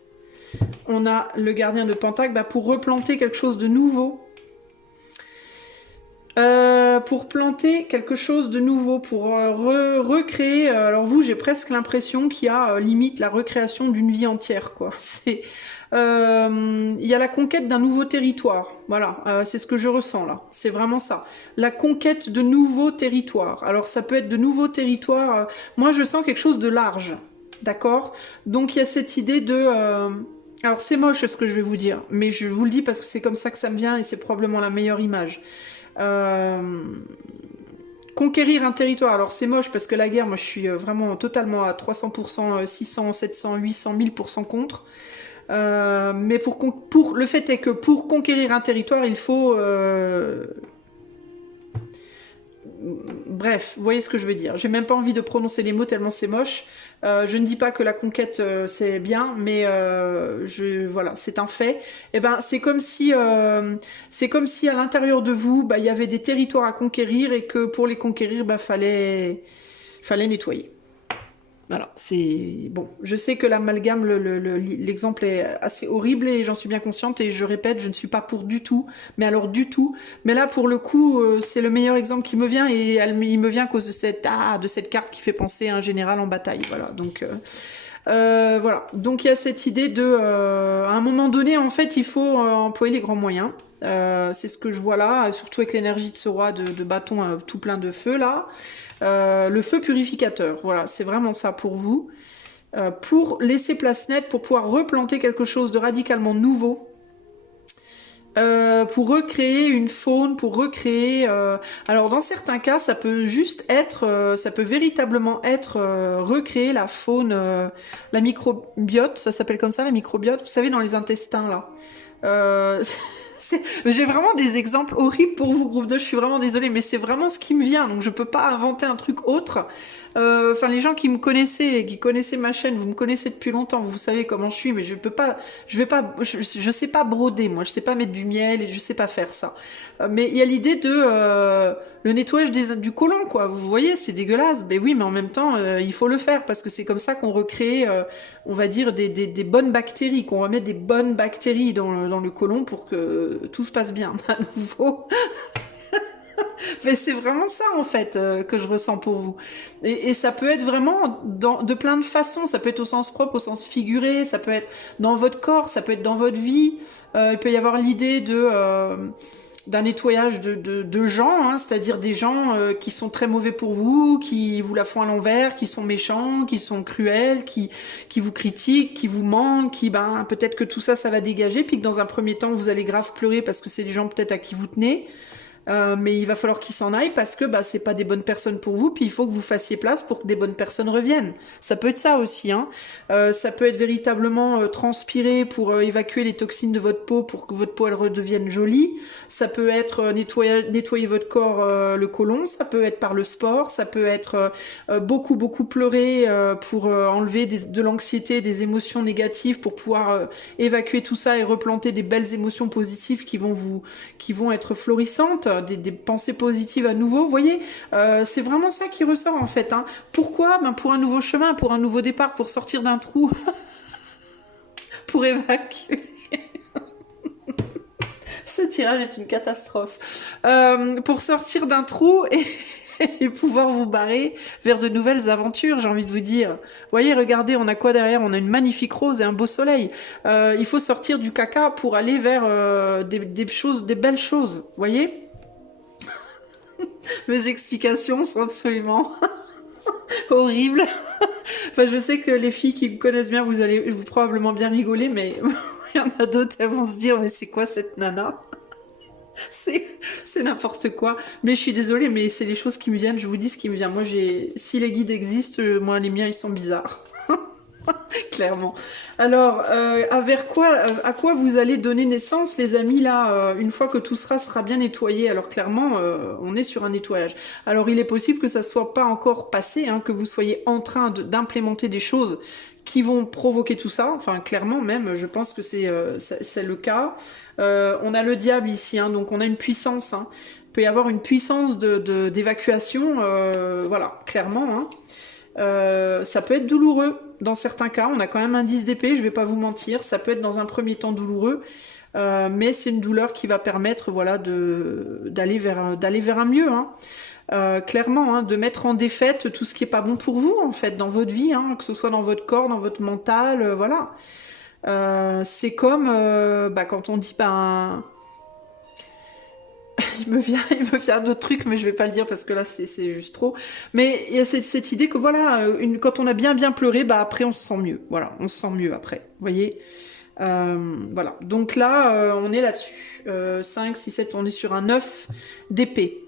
on a le gardien de Pentacle, pour replanter quelque chose de nouveau. Pour planter quelque chose de nouveau, pour recréer. Alors vous, j'ai presque l'impression qu'il y a limite la recréation d'une vie entière, quoi. Il y a la conquête d'un nouveau territoire. Voilà, c'est ce que je ressens là. C'est vraiment ça. La conquête de nouveaux territoires. Alors ça peut être de nouveaux territoires. Moi, je sens quelque chose de large. D'accord? Donc il y a cette idée de... alors c'est moche ce que je vais vous dire, mais je vous le dis parce que c'est comme ça que ça me vient et c'est probablement la meilleure image. Conquérir un territoire, alors c'est moche parce que la guerre, moi je suis vraiment totalement à 300%, 600, 700, 800, 1000% contre. Mais le fait est que pour conquérir un territoire, il faut... Bref, vous voyez ce que je veux dire. J'ai même pas envie de prononcer les mots tellement c'est moche. Je ne dis pas que la conquête c'est bien, mais voilà, c'est un fait. Et ben c'est comme si à l'intérieur de vous, il y avait des territoires à conquérir et que pour les conquérir, fallait nettoyer. Voilà, c'est bon. Je sais que l'amalgame, l'exemple est assez horrible et j'en suis bien consciente et je répète, je ne suis pas pour du tout, mais alors du tout. Mais là, pour le coup, c'est le meilleur exemple qui me vient et il me vient à cause de cette carte qui fait penser à un général en bataille. Voilà, donc voilà. Donc il y a cette idée de, à un moment donné, en fait, il faut employer les grands moyens. C'est ce que je vois là, surtout avec l'énergie de ce roi de bâton tout plein de feu là. Le feu purificateur, voilà, c'est vraiment ça pour vous. Pour laisser place nette, pour pouvoir replanter quelque chose de radicalement nouveau. Pour recréer une faune, pour recréer... alors dans certains cas, ça peut juste être... ça peut véritablement être recréer la faune, la microbiote, ça s'appelle comme ça, la microbiote, vous savez, dans les intestins, là. J'ai vraiment des exemples horribles pour vous, groupe 2, je suis vraiment désolée, mais c'est vraiment ce qui me vient, donc je peux pas inventer un truc autre. Enfin, les gens qui me connaissaient et qui connaissaient ma chaîne, vous me connaissez depuis longtemps, vous savez comment je suis, mais je sais pas broder, moi, je sais pas mettre du miel et je sais pas faire ça. Mais il y a l'idée de le nettoyage du côlon, quoi. Vous voyez, c'est dégueulasse. Ben oui, mais en même temps, il faut le faire parce que c'est comme ça qu'on recrée, on va dire, des bonnes bactéries, qu'on va mettre des bonnes bactéries dans le côlon pour que tout se passe bien. À nouveau. Mais c'est vraiment ça en fait que je ressens pour vous. Et ça peut être vraiment de plein de façons. Ça peut être au sens propre, au sens figuré. Ça peut être dans votre corps, ça peut être dans votre vie. Il peut y avoir l'idée d'un nettoyage de gens, hein, c'est-à-dire des gens qui sont très mauvais pour vous, qui vous la font à l'envers, qui sont méchants, qui sont cruels, qui vous critiquent, qui vous mentent, peut-être que tout ça, ça va dégager, puis que dans un premier temps, vous allez grave pleurer parce que c'est des gens peut-être à qui vous tenez. Mais il va falloir qu'ils s'en aillent parce que c'est pas des bonnes personnes pour vous, puis il faut que vous fassiez place pour que des bonnes personnes reviennent. Ça peut être ça aussi, hein. Ça peut être véritablement transpirer pour évacuer les toxines de votre peau pour que votre peau elle redevienne jolie. Ça peut être nettoyer votre corps, le côlon. Ça peut être par le sport. Ça peut être beaucoup pleurer pour enlever de l'anxiété, des émotions négatives pour pouvoir évacuer tout ça et replanter des belles émotions positives qui vont être florissantes. Des pensées positives à nouveau, vous voyez, c'est vraiment ça qui ressort en fait, hein. Pourquoi? Pour un nouveau chemin, pour un nouveau départ, pour sortir d'un trou, pour évacuer. Ce tirage est une catastrophe. Pour sortir d'un trou et pouvoir vous barrer vers de nouvelles aventures, j'ai envie de vous dire. Vous voyez, regardez, on a quoi derrière? On a une magnifique rose et un beau soleil. Il faut sortir du caca pour aller vers des belles choses, vous voyez? Mes explications sont absolument horribles. Enfin, je sais que les filles qui me connaissent bien, vous allez probablement bien rigoler, mais il y en a d'autres, elles vont se dire, mais c'est quoi cette nana? C'est n'importe quoi. Mais je suis désolée, mais c'est les choses qui me viennent, je vous dis ce qui me vient. Moi, si les guides existent, moi, les miens, ils sont bizarres. Clairement. Alors, à quoi vous allez donner naissance, les amis, là, une fois que tout sera bien nettoyé? Alors, clairement, on est sur un nettoyage. Alors, il est possible que ça soit pas encore passé, hein, que vous soyez en train d'implémenter des choses qui vont provoquer tout ça. Enfin, clairement, même, je pense que c'est le cas. On a le diable ici, hein, donc on a une puissance, hein. Il peut y avoir une puissance d'évacuation, voilà, clairement, hein. Ça peut être douloureux dans certains cas, on a quand même un 10 d'épée, je vais pas vous mentir, ça peut être dans un premier temps douloureux, mais c'est une douleur qui va permettre, voilà, d'aller vers un mieux, hein. Clairement, hein, de mettre en défaite tout ce qui est pas bon pour vous en fait dans votre vie, hein, que ce soit dans votre corps, dans votre mental, voilà. C'est comme quand on dit il me vient d'autres trucs, mais je vais pas le dire parce que là c'est juste trop. Mais il y a cette idée que voilà, quand on a bien pleuré, après on se sent mieux. Voilà, on se sent mieux après. Vous voyez, voilà. Donc là, on est là-dessus. 5, 6, 7, on est sur un 9 d'épée.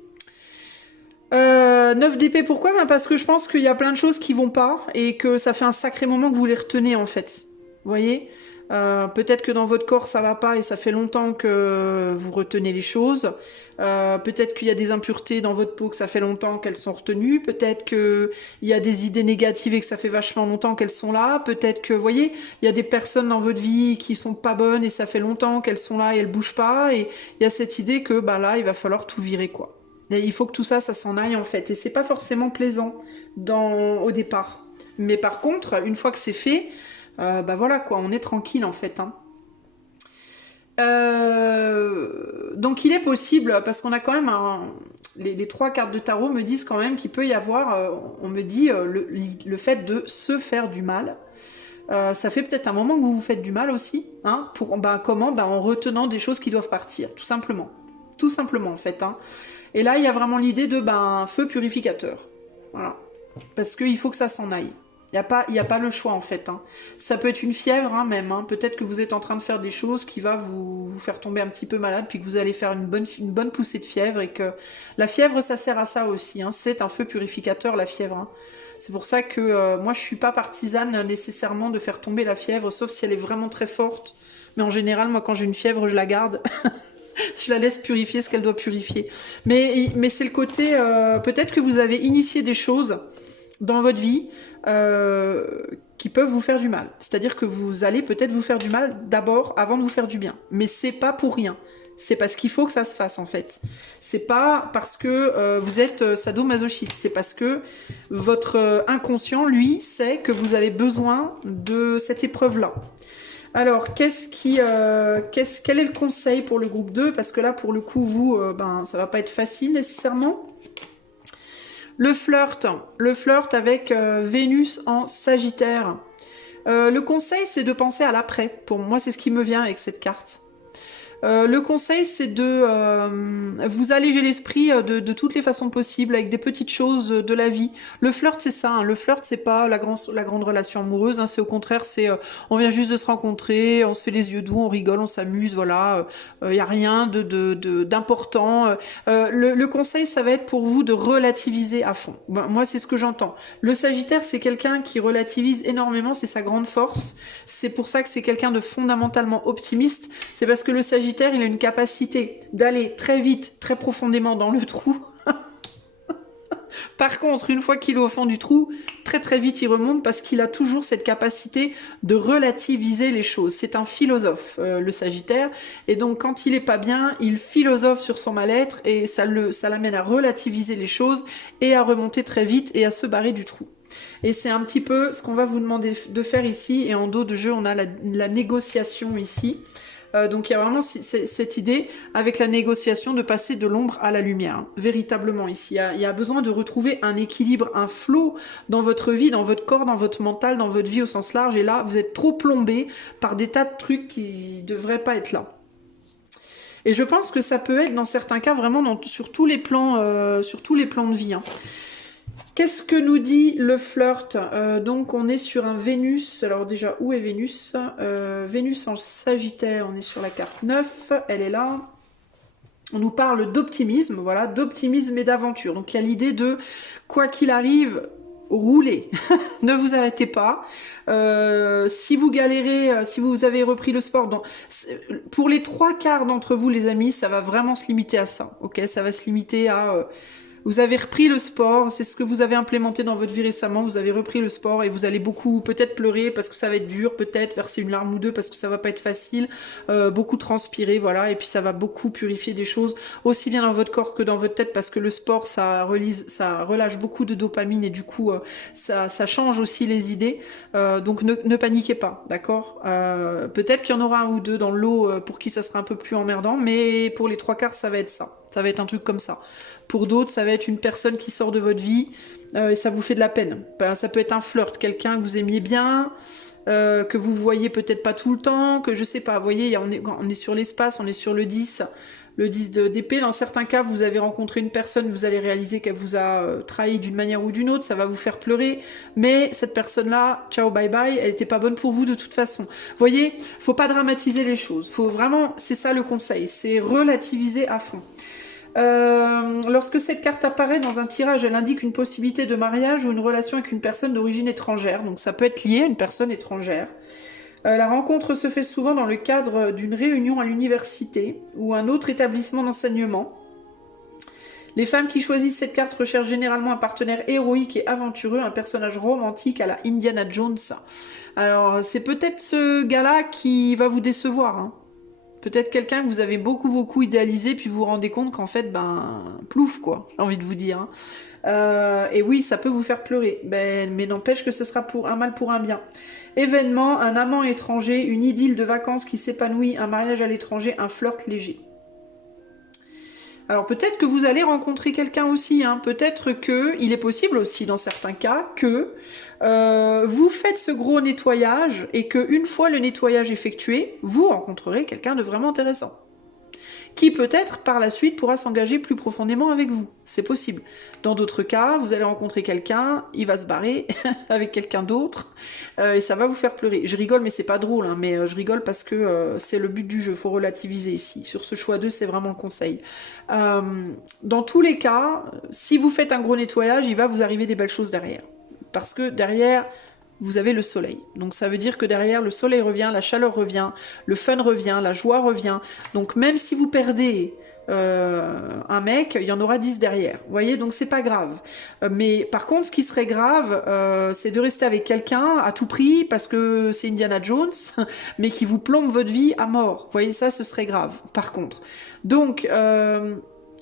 9 d'épée, pourquoi? Parce que je pense qu'il y a plein de choses qui vont pas et que ça fait un sacré moment que vous les retenez en fait. Vous voyez, peut-être que dans votre corps ça va pas et ça fait longtemps que vous retenez les choses. Peut-être qu'il y a des impuretés dans votre peau que ça fait longtemps qu'elles sont retenues. Peut-être qu'il y a des idées négatives et que ça fait vachement longtemps qu'elles sont là. Peut-être que, vous voyez, il y a des personnes dans votre vie qui sont pas bonnes et ça fait longtemps qu'elles sont là et elles bougent pas. Et il y a cette idée que là, il va falloir tout virer, quoi. Et il faut que tout ça, ça s'en aille en fait. Et c'est pas forcément plaisant au départ. Mais par contre, une fois que c'est fait, voilà quoi, on est tranquille en fait, hein. Donc il est possible, parce qu'on a quand même les 3 cartes de tarot me disent quand même qu'il peut y avoir, on me dit le fait de se faire du mal. Ça fait peut-être un moment que vous vous faites du mal aussi, hein, comment? En retenant des choses qui doivent partir, tout simplement. Tout simplement en fait, hein. Et là il y a vraiment l'idée de feu purificateur. Voilà. Parce qu'il faut que ça s'en aille. Il n'y a pas le choix en fait, hein. Ça peut être une fièvre, hein, même, hein. Peut-être que vous êtes en train de faire des choses qui va vous faire tomber un petit peu malade, puis que vous allez faire une bonne poussée de fièvre, et que la fièvre ça sert à ça aussi, hein. C'est un feu purificateur la fièvre, hein. C'est pour ça que moi je suis pas partisane nécessairement de faire tomber la fièvre, sauf si elle est vraiment très forte. Mais en général, moi quand j'ai une fièvre je la garde. Je la laisse purifier ce qu'elle doit purifier. Mais c'est le côté, peut-être que vous avez initié des choses dans votre vie qui peuvent vous faire du mal. C'est-à-dire que vous allez peut-être vous faire du mal d'abord avant de vous faire du bien. Mais c'est pas pour rien. C'est parce qu'il faut que ça se fasse en fait. C'est pas parce que vous êtes sadomasochiste. C'est parce que votre inconscient, lui, sait que vous avez besoin de cette épreuve-là. Alors, quel est le conseil pour le groupe 2? Parce que là, pour le coup, vous, ça va pas être facile nécessairement. Le flirt avec Vénus en Sagittaire. Le conseil, c'est de penser à l'après. Pour moi, c'est ce qui me vient avec cette carte. Le conseil, c'est de vous alléger l'esprit de toutes les façons possibles, avec des petites choses de la vie. Le flirt, c'est ça. Hein. Le flirt, c'est pas la grande relation amoureuse. Hein. C'est au contraire, c'est on vient juste de se rencontrer, on se fait les yeux doux, on rigole, on s'amuse, voilà. Y a rien d'important. Le conseil, ça va être pour vous de relativiser à fond. Ben, moi, c'est ce que j'entends. Le Sagittaire, c'est quelqu'un qui relativise énormément, c'est sa grande force. C'est pour ça que c'est quelqu'un de fondamentalement optimiste. C'est parce que le Sagittaire, il a une capacité d'aller très vite, très profondément dans le trou. Par contre, une fois qu'il est au fond du trou, très très vite il remonte parce qu'il a toujours cette capacité de relativiser les choses. C'est un philosophe, le Sagittaire, et donc quand il est pas bien, il philosophe sur son mal-être et ça l'amène à relativiser les choses et à remonter très vite et à se barrer du trou. Et c'est un petit peu ce qu'on va vous demander de faire ici, et en dos de jeu, on a la négociation ici. Donc il y a vraiment cette idée avec la négociation de passer de l'ombre à la lumière, hein, véritablement ici. Il y a besoin de retrouver un équilibre, un flow dans votre vie, dans votre corps, dans votre mental, dans votre vie au sens large. Et là, vous êtes trop plombé par des tas de trucs qui ne devraient pas être là. Et je pense que ça peut être dans certains cas vraiment sur tous les plans de vie. Hein. Qu'est-ce que nous dit le flirt? Donc on est sur un Vénus. Alors déjà, où est Vénus? Vénus en Sagittaire, on est sur la carte 9, elle est là. On nous parle d'optimisme, voilà, d'optimisme et d'aventure. Donc il y a l'idée de, quoi qu'il arrive, roulez, ne vous arrêtez pas. Si vous galérez, si vous avez repris le sport, pour les 3/4 d'entre vous, les amis, ça va vraiment se limiter à ça. Ok, ça va se limiter à... vous avez repris le sport, c'est ce que vous avez implémenté dans votre vie récemment, vous avez repris le sport et vous allez beaucoup peut-être pleurer parce que ça va être dur, peut-être verser une larme ou deux parce que ça va pas être facile, beaucoup transpirer, voilà, et puis ça va beaucoup purifier des choses, aussi bien dans votre corps que dans votre tête, parce que le sport, ça relâche beaucoup de dopamine et du coup, ça change aussi les idées, donc ne paniquez pas, d'accord. Peut-être qu'il y en aura un ou deux dans l'eau pour qui ça sera un peu plus emmerdant, mais pour les 3/4, ça va être ça. Ça va être un truc comme ça. Pour d'autres, ça va être une personne qui sort de votre vie et ça vous fait de la peine. Ça peut être un flirt, quelqu'un que vous aimiez bien, que vous voyez peut-être pas tout le temps, que je sais pas. Vous voyez, on est sur l'espace, on est sur le 10 d'épée. Dans certains cas, vous avez rencontré une personne, vous allez réaliser qu'elle vous a trahi d'une manière ou d'une autre, ça va vous faire pleurer. Mais cette personne-là, ciao, bye bye, elle n'était pas bonne pour vous de toute façon. Vous voyez, faut pas dramatiser les choses. Faut vraiment, c'est ça le conseil, c'est relativiser à fond. Lorsque cette carte apparaît dans un tirage, elle indique une possibilité de mariage ou une relation avec une personne d'origine étrangère. Donc ça peut être lié à une personne étrangère. La rencontre se fait souvent dans le cadre d'une réunion à l'université ou un autre établissement d'enseignement. Les femmes qui choisissent cette carte recherchent généralement un partenaire héroïque et aventureux, un personnage romantique à la Indiana Jones. Alors c'est peut-être ce gars-là qui va vous décevoir, hein. Peut-être quelqu'un que vous avez beaucoup idéalisé, puis vous vous rendez compte qu'en fait, plouf quoi, j'ai envie de vous dire. Hein. Et oui, ça peut vous faire pleurer, mais n'empêche que ce sera pour un mal pour un bien. Événement, un amant étranger, une idylle de vacances qui s'épanouit, un mariage à l'étranger, un flirt léger. Alors peut-être que vous allez rencontrer quelqu'un aussi, hein. Peut-être que, il est possible aussi dans certains cas, que vous faites ce gros nettoyage et qu'une fois le nettoyage effectué, vous rencontrerez quelqu'un de vraiment intéressant. Qui peut-être par la suite pourra s'engager plus profondément avec vous. C'est possible. Dans d'autres cas, vous allez rencontrer quelqu'un, il va se barrer avec quelqu'un d'autre et ça va vous faire pleurer. Je rigole, mais c'est pas drôle, hein, mais je rigole parce que c'est le but du jeu, faut relativiser ici. Sur ce choix 2, c'est vraiment le conseil. Dans tous les cas, si vous faites un gros nettoyage, il va vous arriver des belles choses derrière. Parce que derrière, vous avez le soleil. Donc ça veut dire que derrière, le soleil revient, la chaleur revient, le fun revient, la joie revient. Donc même si vous perdez un mec, il y en aura 10 derrière. Vous voyez, donc c'est pas grave. Mais par contre, ce qui serait grave, c'est de rester avec quelqu'un à tout prix parce que c'est Indiana Jones, mais qui vous plombe votre vie à mort. Vous voyez, ça, ce serait grave, par contre. Donc...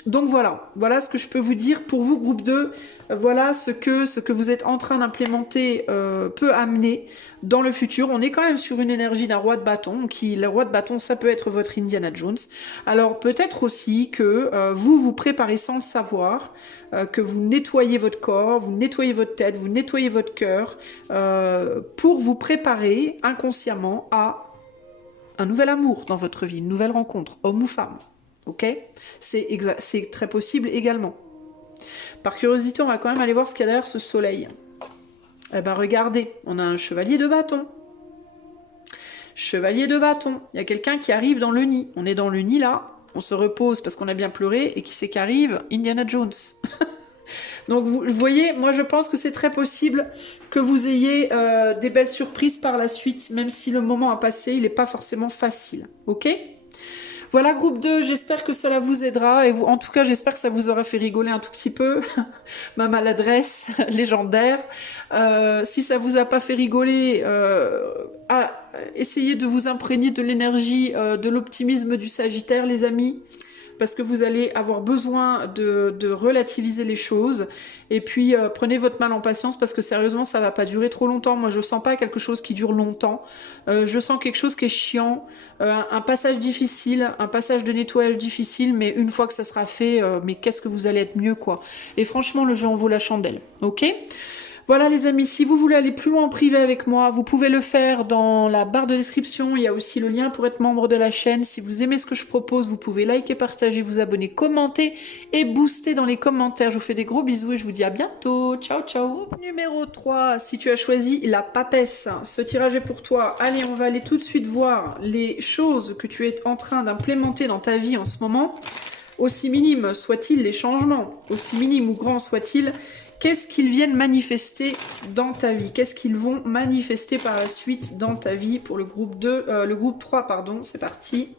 Donc voilà ce que je peux vous dire pour vous, groupe 2. Voilà ce que vous êtes en train d'implémenter peut amener dans le futur. On est quand même sur une énergie d'un roi de bâton. Le roi de bâton, ça peut être votre Indiana Jones. Alors peut-être aussi que vous vous préparez sans le savoir, que vous nettoyez votre corps, vous nettoyez votre tête, vous nettoyez votre cœur, pour vous préparer inconsciemment à un nouvel amour dans votre vie, une nouvelle rencontre, homme ou femme. Ok, c'est très possible également. Par curiosité, on va quand même aller voir ce qu'il y a derrière ce soleil. Eh ben regardez, on a un chevalier de bâton. Chevalier de bâton. Il y a quelqu'un qui arrive dans le nid. On est dans le nid là, on se repose parce qu'on a bien pleuré, et qui c'est qu'arrive? Indiana Jones. Donc vous voyez, moi je pense que c'est très possible que vous ayez des belles surprises par la suite, même si le moment à passer, il n'est pas forcément facile. Ok ? Voilà, groupe 2, j'espère que cela vous aidera, et vous, en tout cas, j'espère que ça vous aura fait rigoler un tout petit peu, ma maladresse légendaire. Si ça vous a pas fait rigoler, essayez de vous imprégner de l'énergie, de l'optimisme du Sagittaire, les amis, parce que vous allez avoir besoin de relativiser les choses. Et puis, prenez votre mal en patience, parce que sérieusement, ça va pas durer trop longtemps. Moi, je sens pas quelque chose qui dure longtemps. Je sens quelque chose qui est chiant, un passage difficile, un passage de nettoyage difficile, mais une fois que ça sera fait, mais qu'est-ce que vous allez être mieux, quoi. Et franchement, le jeu en vaut la chandelle, ok ? Voilà les amis, si vous voulez aller plus loin en privé avec moi, vous pouvez le faire dans la barre de description. Il y a aussi le lien pour être membre de la chaîne. Si vous aimez ce que je propose, vous pouvez liker, partager, vous abonner, commenter et booster dans les commentaires. Je vous fais des gros bisous et je vous dis à bientôt. Ciao, ciao. Groupe numéro 3, si tu as choisi la papesse, ce tirage est pour toi. Allez, on va aller tout de suite voir les choses que tu es en train d'implémenter dans ta vie en ce moment. Aussi minimes soient-ils les changements, aussi minimes ou grands soient-ils, qu'est-ce qu'ils viennent manifester dans ta vie? Qu'est-ce qu'ils vont manifester par la suite dans ta vie pour le groupe 2, le groupe 3, pardon, c'est parti.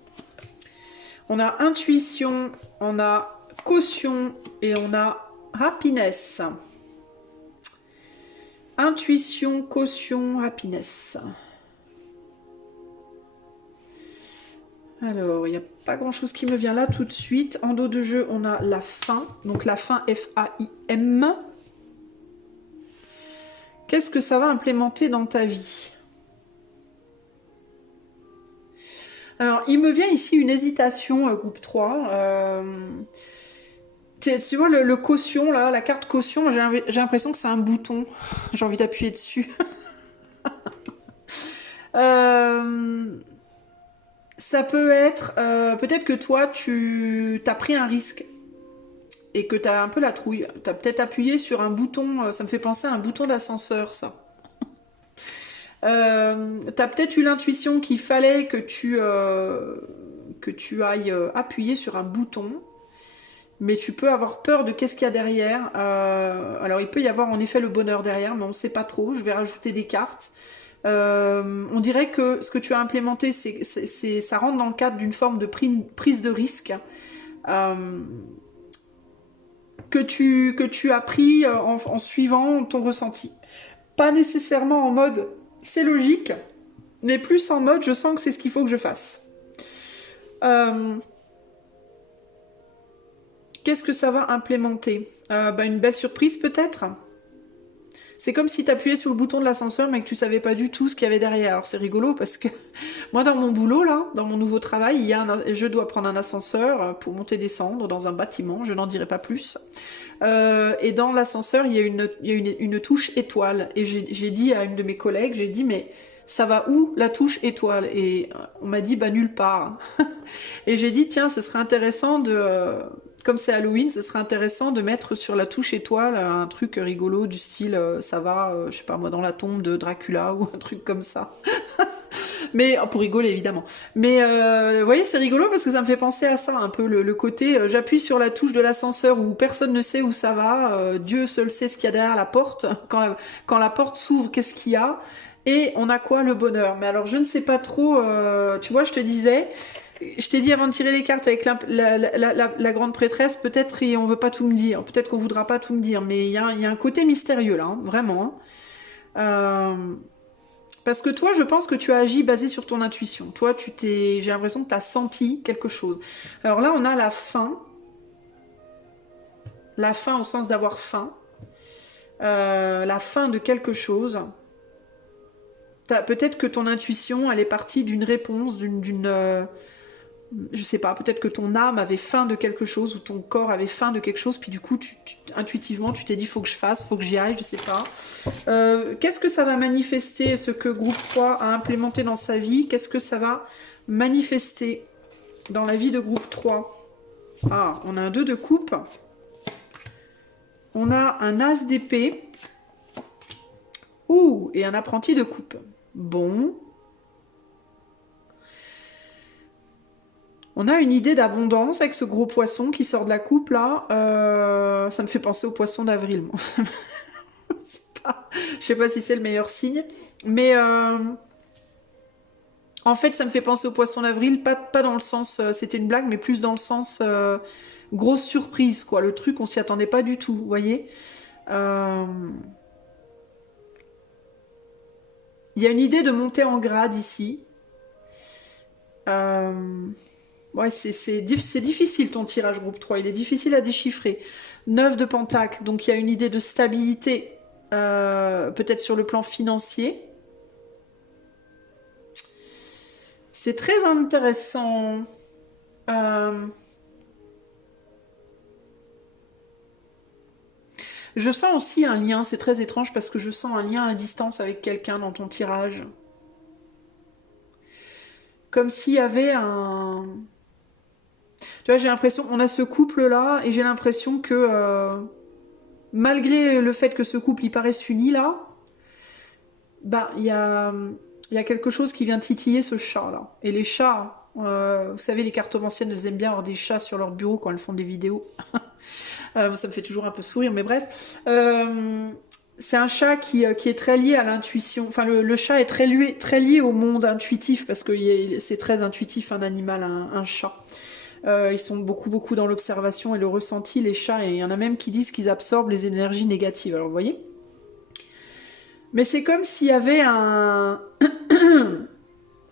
On a intuition, on a caution et on a happiness. Intuition, caution, happiness. Alors, il n'y a pas grand-chose qui me vient là tout de suite. En dos de jeu, on a la faim. Donc la faim, F-A-I-M. Qu'est-ce que ça va implémenter dans ta vie? Alors, il me vient ici une hésitation, groupe 3. Tu vois, le caution, là, la carte caution, j'ai l'impression que c'est un bouton. J'ai envie d'appuyer dessus. Ça peut être... peut-être que toi, tu as pris un risque. Et que tu as un peu la trouille. Tu as peut-être appuyé sur un bouton, ça me fait penser à un bouton d'ascenseur, ça. Tu as peut-être eu l'intuition qu'il fallait que tu ailles appuyer sur un bouton, mais tu peux avoir peur de qu'est-ce qu'il y a derrière. Alors il peut y avoir en effet le bonheur derrière, mais on ne sait pas trop, je vais rajouter des cartes. On dirait que ce que tu as implémenté, ça rentre dans le cadre d'une forme de prise de risque. Que tu as pris en suivant ton ressenti. Pas nécessairement en mode c'est logique, mais plus en mode je sens que c'est ce qu'il faut que je fasse. Qu'est-ce que ça va implémenter? Une belle surprise peut-être. C'est comme si tu appuyais sur le bouton de l'ascenseur mais que tu savais pas du tout ce qu'il y avait derrière. Alors c'est rigolo parce que moi dans mon boulot là, dans mon nouveau travail, je dois prendre un ascenseur pour monter et descendre dans un bâtiment, je n'en dirai pas plus. Et dans l'ascenseur, il y a une touche étoile. Et j'ai dit à une de mes collègues, j'ai dit mais ça va où la touche étoile? Et on m'a dit bah nulle part. Et j'ai dit tiens, ce serait intéressant de... Comme c'est Halloween, ce serait intéressant de mettre sur la touche étoile un truc rigolo du style ça va, je sais pas moi, dans la tombe de Dracula ou un truc comme ça. Mais pour rigoler évidemment. Mais vous voyez, c'est rigolo parce que ça me fait penser à ça un peu le côté j'appuie sur la touche de l'ascenseur où personne ne sait où ça va, Dieu seul sait ce qu'il y a derrière la porte. Quand la porte s'ouvre, qu'est-ce qu'il y a? Et on a quoi? Le bonheur. Mais alors je ne sais pas trop, tu vois, je te disais... Je t'ai dit avant de tirer les cartes avec la grande prêtresse, peut-être on veut pas tout me dire, peut-être qu'on voudra pas tout me dire, mais il y a un côté mystérieux là, hein, vraiment. Parce que toi, je pense que tu as agi basé sur ton intuition. Toi, j'ai l'impression que tu as senti quelque chose. Alors là, on a la faim. La fin au sens d'avoir faim. La fin de quelque chose. Peut-être que ton intuition, elle est partie d'une réponse, je sais pas, peut-être que ton âme avait faim de quelque chose ou ton corps avait faim de quelque chose, puis du coup, intuitivement, tu t'es dit, faut que je fasse, faut que j'y aille, je sais pas. Qu'est-ce que ça va manifester, ce que groupe 3 a implémenté dans sa vie? Qu'est-ce que ça va manifester dans la vie de groupe 3? Ah, on a un 2 de coupe. On a un as d'épée. Ouh, et un apprenti de coupe. Bon. On a une idée d'abondance avec ce gros poisson qui sort de la coupe, là. Ça me fait penser au poisson d'avril, moi. Je sais pas si c'est le meilleur signe. Mais en fait, ça me fait penser au poisson d'avril. Pas dans le sens... c'était une blague, mais plus dans le sens... grosse surprise, quoi. Le truc, on s'y attendait pas du tout, vous voyez. Il y a une idée de monter en grade ici. Ouais, c'est difficile ton tirage groupe 3, il est difficile à déchiffrer. 9 de pentacle, donc il y a une idée de stabilité, peut-être sur le plan financier. C'est très intéressant. Je sens aussi un lien, c'est très étrange parce que je sens un lien à distance avec quelqu'un dans ton tirage. Comme s'il y avait un... Tu vois, j'ai l'impression, on a ce couple-là, et j'ai l'impression que, malgré le fait que ce couple, il paraisse uni, là, bah, il y a quelque chose qui vient titiller ce chat-là. Et les chats, vous savez, les cartomanciennes, elles aiment bien avoir des chats sur leur bureau quand elles font des vidéos. Ça me fait toujours un peu sourire, mais bref. C'est un chat qui est très lié à l'intuition. Enfin, le chat est très lié au monde intuitif, parce que c'est très intuitif, un animal, un chat. Ils sont beaucoup dans l'observation et le ressenti, les chats, et il y en a même qui disent qu'ils absorbent les énergies négatives. Alors, vous voyez? Mais c'est comme s'il y avait un...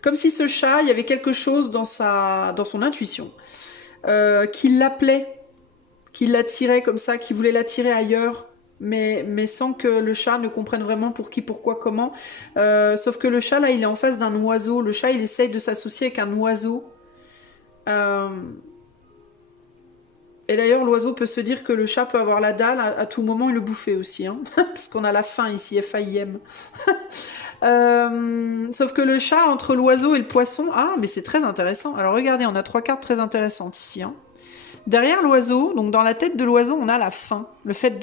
comme si ce chat, il y avait quelque chose dans son intuition, qui l'appelait, qui l'attirait comme ça, qui voulait l'attirer ailleurs, mais sans que le chat ne comprenne vraiment pour qui, pourquoi, comment. Sauf que le chat, là, il est en face d'un oiseau. Le chat, il essaye de s'associer avec un oiseau. Et d'ailleurs, l'oiseau peut se dire que le chat peut avoir la dalle à tout moment et le bouffer aussi. Hein parce qu'on a la faim ici, F-A-I-M. Sauf que le chat, entre l'oiseau et le poisson... Ah, mais c'est très intéressant. Alors regardez, on a 3 cartes très intéressantes ici. Hein. Derrière l'oiseau, donc dans la tête de l'oiseau, on a la faim. Le fait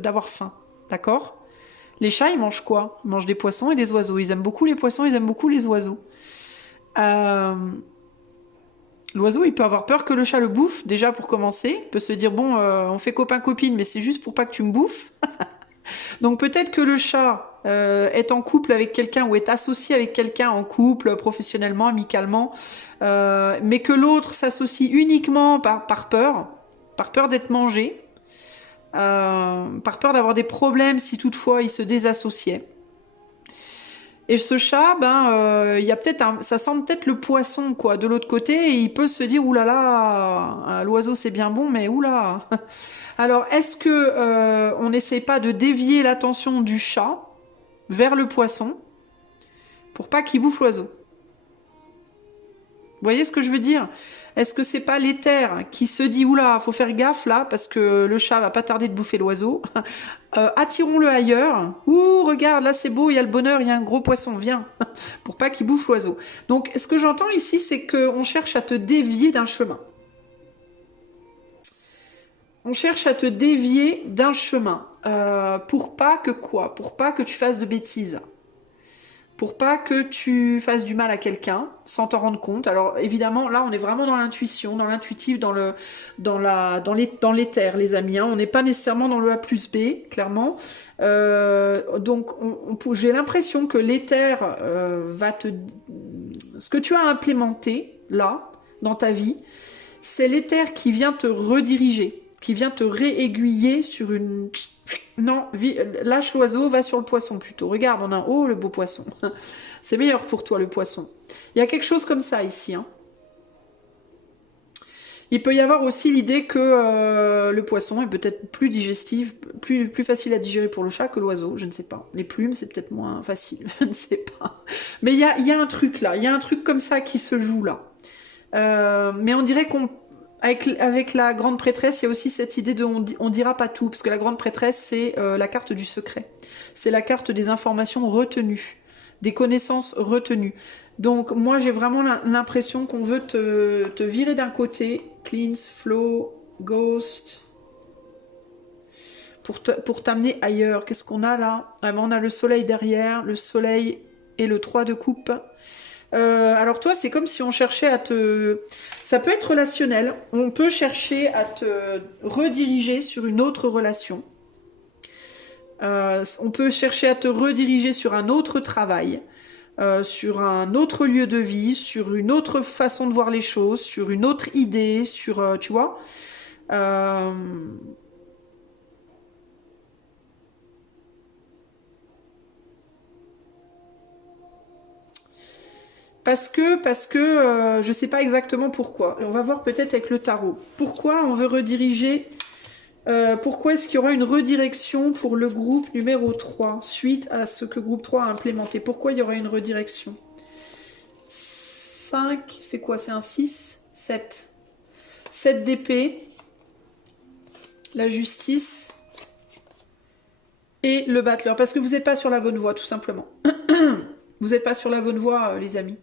d'avoir faim. D'accord? Les chats, ils mangent quoi? Ils mangent des poissons et des oiseaux. Ils aiment beaucoup les poissons, ils aiment beaucoup les oiseaux. L'oiseau, il peut avoir peur que le chat le bouffe, déjà pour commencer. Il peut se dire, bon, on fait copain-copine, mais c'est juste pour pas que tu me bouffes. Donc peut-être que le chat est en couple avec quelqu'un ou est associé avec quelqu'un en couple, professionnellement, amicalement, mais que l'autre s'associe uniquement par peur d'être mangé, par peur d'avoir des problèmes si toutefois il se désassociait. Et ce chat, il y a ça sent peut-être le poisson, quoi, de l'autre côté, et il peut se dire, oulala, l'oiseau c'est bien bon, mais oula. Alors, est-ce que on n'essaie pas de dévier l'attention du chat vers le poisson pour pas qu'il bouffe l'oiseau? Vous voyez ce que je veux dire? Est-ce que c'est pas l'éther qui se dit, oula, faut faire gaffe là, parce que le chat va pas tarder de bouffer l'oiseau. Attirons-le ailleurs. Ouh, regarde, là c'est beau, il y a le bonheur, il y a un gros poisson, viens. Pour pas qu'il bouffe l'oiseau. Donc, ce que j'entends ici, c'est qu'on cherche à te dévier d'un chemin. On cherche à te dévier d'un chemin. Pour pas que quoi? Pour pas que tu fasses de bêtises. Pour pas que tu fasses du mal à quelqu'un sans t'en rendre compte. Alors évidemment, là, on est vraiment dans l'intuition, dans l'intuitif, dans l'éther, les amis. Hein. On n'est pas nécessairement dans le A plus B, clairement. Donc, j'ai l'impression que l'éther va te... Ce que tu as implémenté, là, dans ta vie, c'est l'éther qui vient te rediriger, qui vient te réaiguiller sur une... Non, lâche l'oiseau, va sur le poisson plutôt. Regarde, on a... Oh, le beau poisson. C'est meilleur pour toi, le poisson. Il y a quelque chose comme ça ici. Hein. Il peut y avoir aussi l'idée que le poisson est peut-être plus digestif, plus facile à digérer pour le chat que l'oiseau, je ne sais pas. Les plumes, c'est peut-être moins facile, je ne sais pas. Mais il y a un truc là, il y a un truc comme ça qui se joue là. Mais on dirait qu'on avec la grande prêtresse, il y a aussi cette idée de on dira pas tout, parce que la grande prêtresse, c'est la carte du secret. C'est la carte des informations retenues, des connaissances retenues. Donc moi, j'ai vraiment l'impression qu'on veut te virer d'un côté, cleanse, flow, ghost, pour t'amener ailleurs. Qu'est-ce qu'on a là? Ah ben, on a le soleil derrière, le soleil et le 3 de coupe. Alors toi, c'est comme si on cherchait à te... Ça peut être relationnel. On peut chercher à te rediriger sur une autre relation. On peut chercher à te rediriger sur un autre travail, sur un autre lieu de vie, sur une autre façon de voir les choses, sur une autre idée, sur... tu vois Parce que je sais pas exactement pourquoi. Et on va voir peut-être avec le tarot. Pourquoi on veut rediriger pourquoi est-ce qu'il y aura une redirection pour le groupe numéro 3 suite à ce que groupe 3 a implémenté? Pourquoi il y aura une redirection? 5, c'est quoi? C'est un 6, 7. 7 d'épée, la justice et le battleur. Parce que vous n'êtes pas sur la bonne voie, tout simplement. Vous n'êtes pas sur la bonne voie, les amis.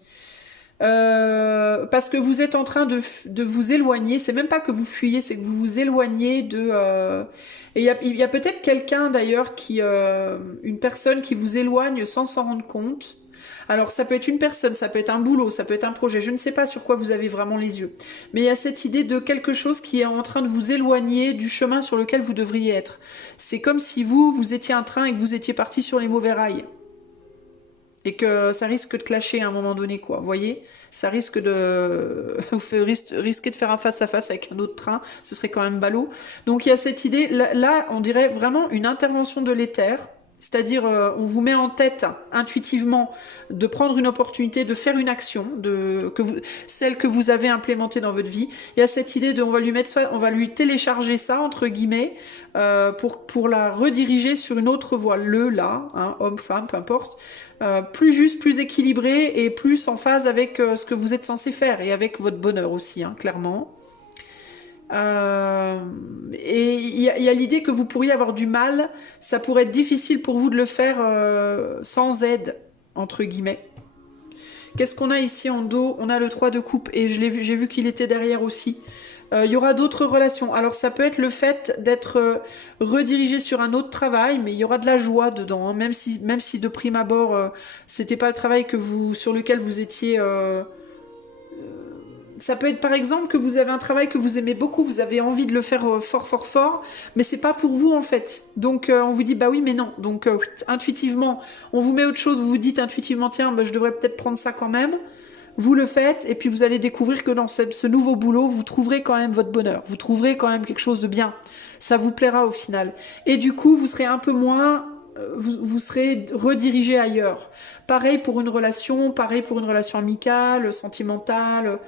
Parce que vous êtes en train de vous éloigner, c'est même pas que vous fuyez, c'est que vous vous éloignez de... Et il y a peut-être quelqu'un d'ailleurs qui... une personne qui vous éloigne sans s'en rendre compte. Alors ça peut être une personne, ça peut être un boulot, ça peut être un projet, je ne sais pas sur quoi vous avez vraiment les yeux. Mais il y a cette idée de quelque chose qui est en train de vous éloigner du chemin sur lequel vous devriez être. C'est comme si vous étiez un train et que vous étiez parti sur les mauvais rails. Et que ça risque de clasher à un moment donné, quoi. Vous voyez, ça risque de... vous risquez de faire un face-à-face avec un autre train, ce serait quand même ballot. Donc il y a cette idée, là, on dirait vraiment une intervention de l'éther, c'est-à-dire on vous met en tête intuitivement de prendre une opportunité, de faire une action, celle que vous avez implémentée dans votre vie. Il y a cette idée de, on va lui télécharger ça, entre guillemets, pour la rediriger sur une autre voie, hein, homme, femme, peu importe. Plus juste, plus équilibré et plus en phase avec ce que vous êtes censé faire et avec votre bonheur aussi, hein, clairement. Et il y a l'idée que vous pourriez avoir du mal, ça pourrait être difficile pour vous de le faire sans aide, entre guillemets. Qu'est-ce qu'on a ici en dos? On a le 3 de coupe et j'ai vu qu'il était derrière aussi. Il y aura d'autres relations. Alors ça peut être le fait d'être redirigé sur un autre travail, mais il y aura de la joie dedans, hein, même si de prime abord c'était pas le travail sur lequel vous étiez. Ça peut être par exemple que vous avez un travail que vous aimez beaucoup, vous avez envie de le faire fort, mais c'est pas pour vous en fait. Donc on vous dit bah oui mais non. Donc intuitivement, on vous met autre chose, vous vous dites intuitivement tiens bah, je devrais peut-être prendre ça quand même. Vous le faites et puis vous allez découvrir que dans ce nouveau boulot, vous trouverez quand même votre bonheur. Vous trouverez quand même quelque chose de bien. Ça vous plaira au final. Et du coup, vous serez un peu moins... Vous serez redirigé ailleurs. Pareil pour une relation amicale, sentimentale,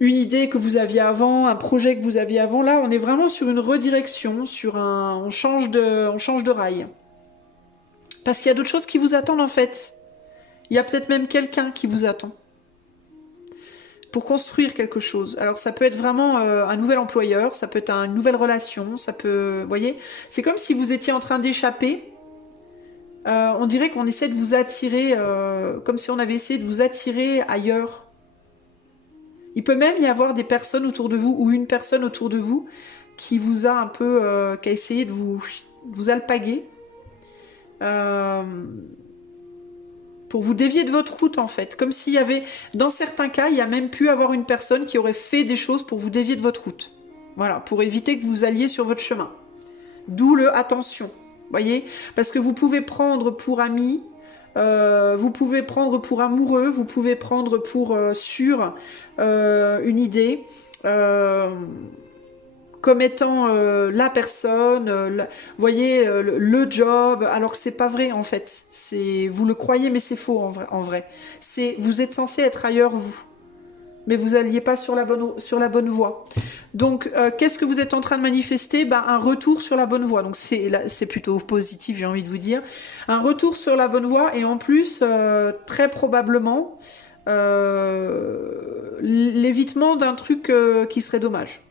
une idée que vous aviez avant, un projet que vous aviez avant. Là, on est vraiment sur une redirection, on change de rail. Parce qu'il y a d'autres choses qui vous attendent en fait. Il y a peut-être même quelqu'un qui vous attend pour construire quelque chose. Alors ça peut être vraiment un nouvel employeur, ça peut être une nouvelle relation, ça peut... Vous voyez, c'est comme si vous étiez en train d'échapper. On dirait qu'on essaie de vous attirer, comme si on avait essayé de vous attirer ailleurs. Il peut même y avoir des personnes autour de vous, ou une personne autour de vous, qui vous a un peu... qui a essayé de vous alpaguer. Pour vous dévier de votre route en fait. Comme s'il y avait, dans certains cas, il y a même pu avoir une personne qui aurait fait des choses pour vous dévier de votre route. Voilà, pour éviter que vous alliez sur votre chemin. D'où le attention, voyez? Parce que vous pouvez prendre pour ami, vous pouvez prendre pour amoureux, vous pouvez prendre pour sur une idée, comme étant la personne, vous voyez, le job, alors que c'est pas vrai en fait. Vous le croyez, mais c'est faux en vrai. Vous êtes censé être ailleurs, vous. mais vous n'alliez pas sur la bonne voie. Donc, qu'est-ce que vous êtes en train de manifester? Ben, un retour sur la bonne voie. Donc, c'est plutôt positif, j'ai envie de vous dire. Un retour sur la bonne voie, et en plus, très probablement, l'évitement d'un truc qui serait dommage.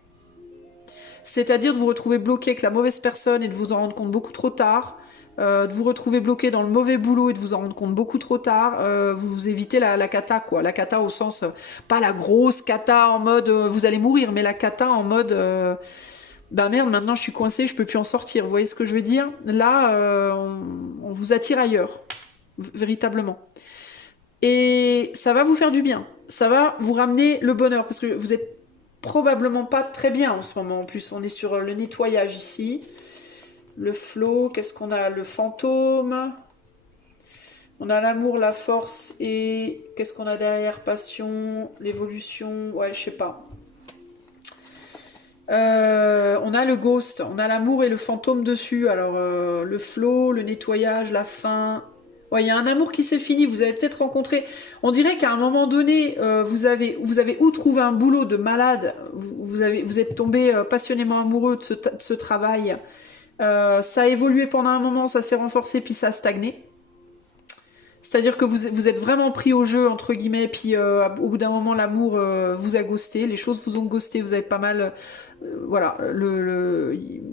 C'est-à-dire de vous retrouver bloqué avec la mauvaise personne et de vous en rendre compte beaucoup trop tard. De vous retrouver bloqué dans le mauvais boulot et de vous en rendre compte beaucoup trop tard, vous évitez la cata, quoi. La cata au sens, pas la grosse cata en mode vous allez mourir, mais la cata en mode bah merde, maintenant je suis coincé, je peux plus en sortir. Vous voyez ce que je veux dire? Là, on vous attire ailleurs, véritablement. Et ça va vous faire du bien. Ça va vous ramener le bonheur parce que vous êtes probablement pas très bien en ce moment. En plus, on est sur le nettoyage ici. Le flow, qu'est-ce qu'on a? Le fantôme. On a l'amour, la force et... Qu'est-ce qu'on a derrière? Passion, l'évolution... Ouais, je sais pas. On a le ghost. On a l'amour et le fantôme dessus. Alors, le flow, le nettoyage, la fin... Ouais, il y a un amour qui s'est fini. Vous avez peut-être rencontré... On dirait qu'à un moment donné, vous avez ou trouvé un boulot de malade, vous êtes tombé passionnément amoureux de ce travail... ça a évolué pendant un moment, ça s'est renforcé, puis ça a stagné. C'est-à-dire que vous êtes vraiment pris au jeu, entre guillemets, puis au bout d'un moment, l'amour vous a ghosté, les choses vous ont ghosté, vous avez pas mal... voilà,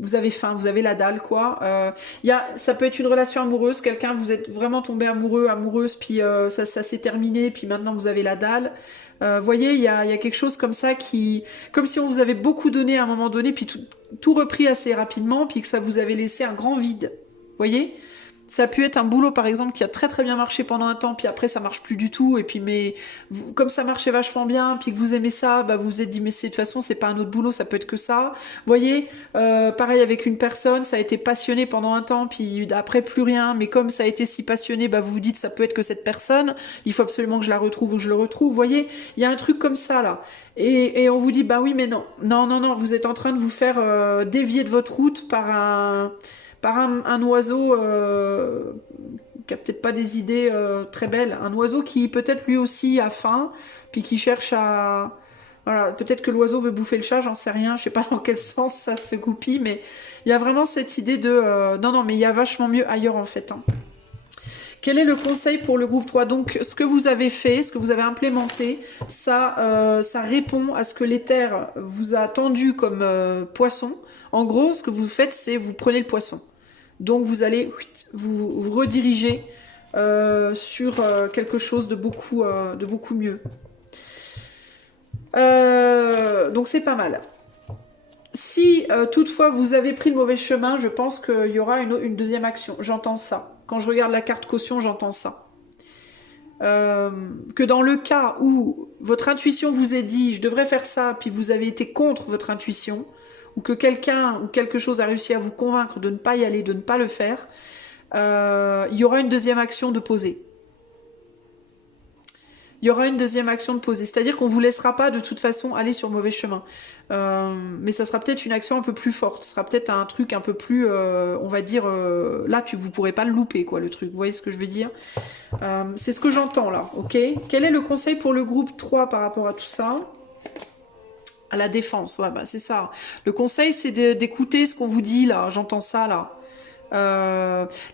vous avez faim, vous avez la dalle, quoi. Ça peut être une relation amoureuse, quelqu'un, vous êtes vraiment tombé amoureux, amoureuse, puis ça s'est terminé, puis maintenant vous avez la dalle. Voyez, il y a quelque chose comme ça qui... Comme si on vous avait beaucoup donné à un moment donné, puis tout repris assez rapidement, puis que ça vous avait laissé un grand vide. Voyez? Ça a pu être un boulot, par exemple, qui a très très bien marché pendant un temps, puis après ça marche plus du tout, et puis comme ça marchait vachement bien, puis que vous aimez ça, bah vous vous êtes dit, mais de toute façon, c'est pas un autre boulot, ça peut être que ça. Voyez, pareil avec une personne, ça a été passionné pendant un temps, puis après plus rien, mais comme ça a été si passionné, bah vous vous dites, ça peut être que cette personne, il faut absolument que je la retrouve ou que je le retrouve. Voyez, il y a un truc comme ça, là. Et on vous dit, bah oui, mais non, vous êtes en train de vous faire dévier de votre route par un oiseau qui a peut-être pas des idées très belles. Un oiseau qui peut-être lui aussi a faim, puis qui cherche à... Voilà, peut-être que l'oiseau veut bouffer le chat, j'en sais rien, je sais pas dans quel sens ça se goupille, mais il y a vraiment cette idée de... non, mais il y a vachement mieux ailleurs en fait. Hein. Quel est le conseil pour le groupe 3? Donc, ce que vous avez fait, ce que vous avez implémenté, ça répond à ce que l'éther vous a tendu comme poisson. En gros, ce que vous faites, c'est vous prenez le poisson. Donc, vous allez vous rediriger sur quelque chose de beaucoup mieux. Donc, c'est pas mal. Si toutefois vous avez pris le mauvais chemin, je pense qu'il y aura une deuxième action. J'entends ça. Quand je regarde la carte caution, j'entends ça. Que dans le cas où votre intuition vous ait dit je devrais faire ça, puis vous avez été contre votre intuition, ou que quelqu'un ou quelque chose a réussi à vous convaincre de ne pas y aller, de ne pas le faire, il y aura une deuxième action de poser. Il y aura une deuxième action de poser. C'est-à-dire qu'on ne vous laissera pas de toute façon aller sur le mauvais chemin. Mais ça sera peut-être une action un peu plus forte. Ce sera peut-être un truc un peu plus, on va dire, là, vous ne pourrez pas le louper, quoi, le truc. Vous voyez ce que je veux dire? C'est ce que j'entends, là, ok? Quel est le conseil pour le groupe 3 par rapport à tout ça? À la défense, ouais, bah, c'est ça. Le conseil, c'est d'écouter ce qu'on vous dit, là. J'entends ça, là.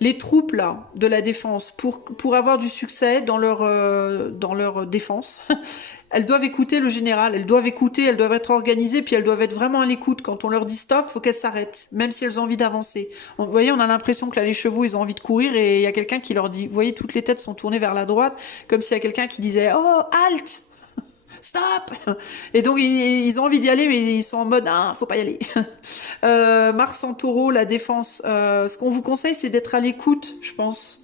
Les troupes là de la défense pour avoir du succès dans leur défense elles doivent écouter le général, elles doivent écouter, elles doivent être organisées, puis elles doivent être vraiment à l'écoute. Quand on leur dit stop, faut qu'elles s'arrêtent, même si elles ont envie d'avancer. Vous voyez, on a l'impression que là les chevaux ils ont envie de courir et il y a quelqu'un qui leur dit, vous voyez, toutes les têtes sont tournées vers la droite, comme s'il y a quelqu'un qui disait oh halte, stop! Et donc, ils ont envie d'y aller, mais ils sont en mode, ah, faut pas y aller. Mars en taureau, la défense. Ce qu'on vous conseille, c'est d'être à l'écoute, je pense.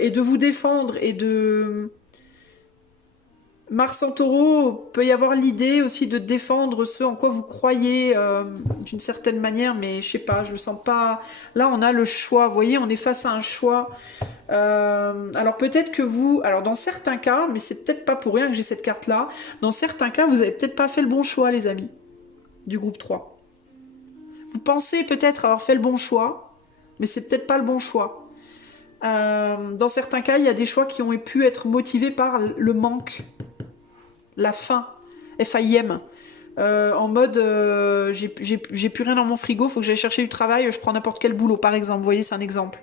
Et de vous défendre et de... Mars en taureau, peut y avoir l'idée aussi de défendre ce en quoi vous croyez d'une certaine manière, mais je sais pas, je le sens pas. Là, on a le choix, vous voyez, on est face à un choix. Alors peut-être que vous, alors dans certains cas, mais c'est peut-être pas pour rien que j'ai cette carte-là, dans certains cas, vous avez peut-être pas fait le bon choix, les amis, du groupe 3. Vous pensez peut-être avoir fait le bon choix, mais c'est peut-être pas le bon choix. Dans certains cas, il y a des choix qui ont pu être motivés par le manque, la faim, FAIM. En mode, j'ai plus rien dans mon frigo, faut que j'aille chercher du travail, je prends n'importe quel boulot, par exemple. Vous voyez, c'est un exemple.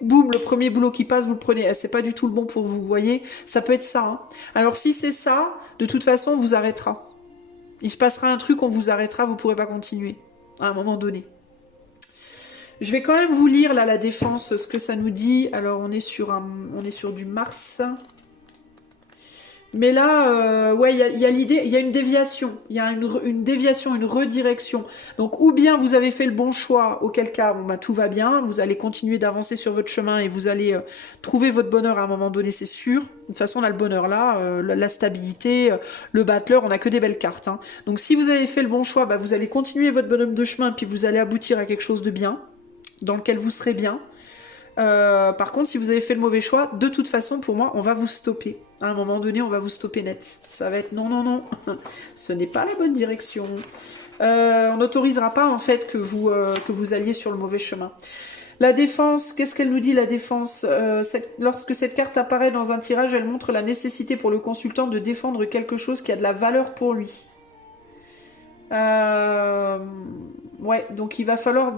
Boum, le premier boulot qui passe, vous le prenez. C'est pas du tout le bon pour vous, vous voyez. Ça peut être ça. Hein. Alors si c'est ça, de toute façon, on vous arrêtera. Il se passera un truc, on vous arrêtera, vous pourrez pas continuer à un moment donné. Je vais quand même vous lire là la défense, ce que ça nous dit. Alors on est sur du Mars. Mais là, ouais, il y a l'idée, il y a une déviation, il y a une déviation, une redirection. Donc, ou bien vous avez fait le bon choix, auquel cas, bon, bah, tout va bien, vous allez continuer d'avancer sur votre chemin et vous allez trouver votre bonheur à un moment donné, c'est sûr. De toute façon, on a le bonheur là, la stabilité, le battleur, on a que des belles cartes. Hein. Donc, si vous avez fait le bon choix, bah, vous allez continuer votre bonhomme de chemin, puis vous allez aboutir à quelque chose de bien, dans lequel vous serez bien. Par contre, si vous avez fait le mauvais choix, de toute façon, pour moi, on va vous stopper. À un moment donné, on va vous stopper net. Ça va être non, non, non. Ce n'est pas la bonne direction. On n'autorisera pas, en fait, que vous alliez sur le mauvais chemin. La défense, qu'est-ce qu'elle nous dit, la défense lorsque cette carte apparaît dans un tirage, elle montre la nécessité pour le consultant de défendre quelque chose qui a de la valeur pour lui. Ouais, donc il va falloir...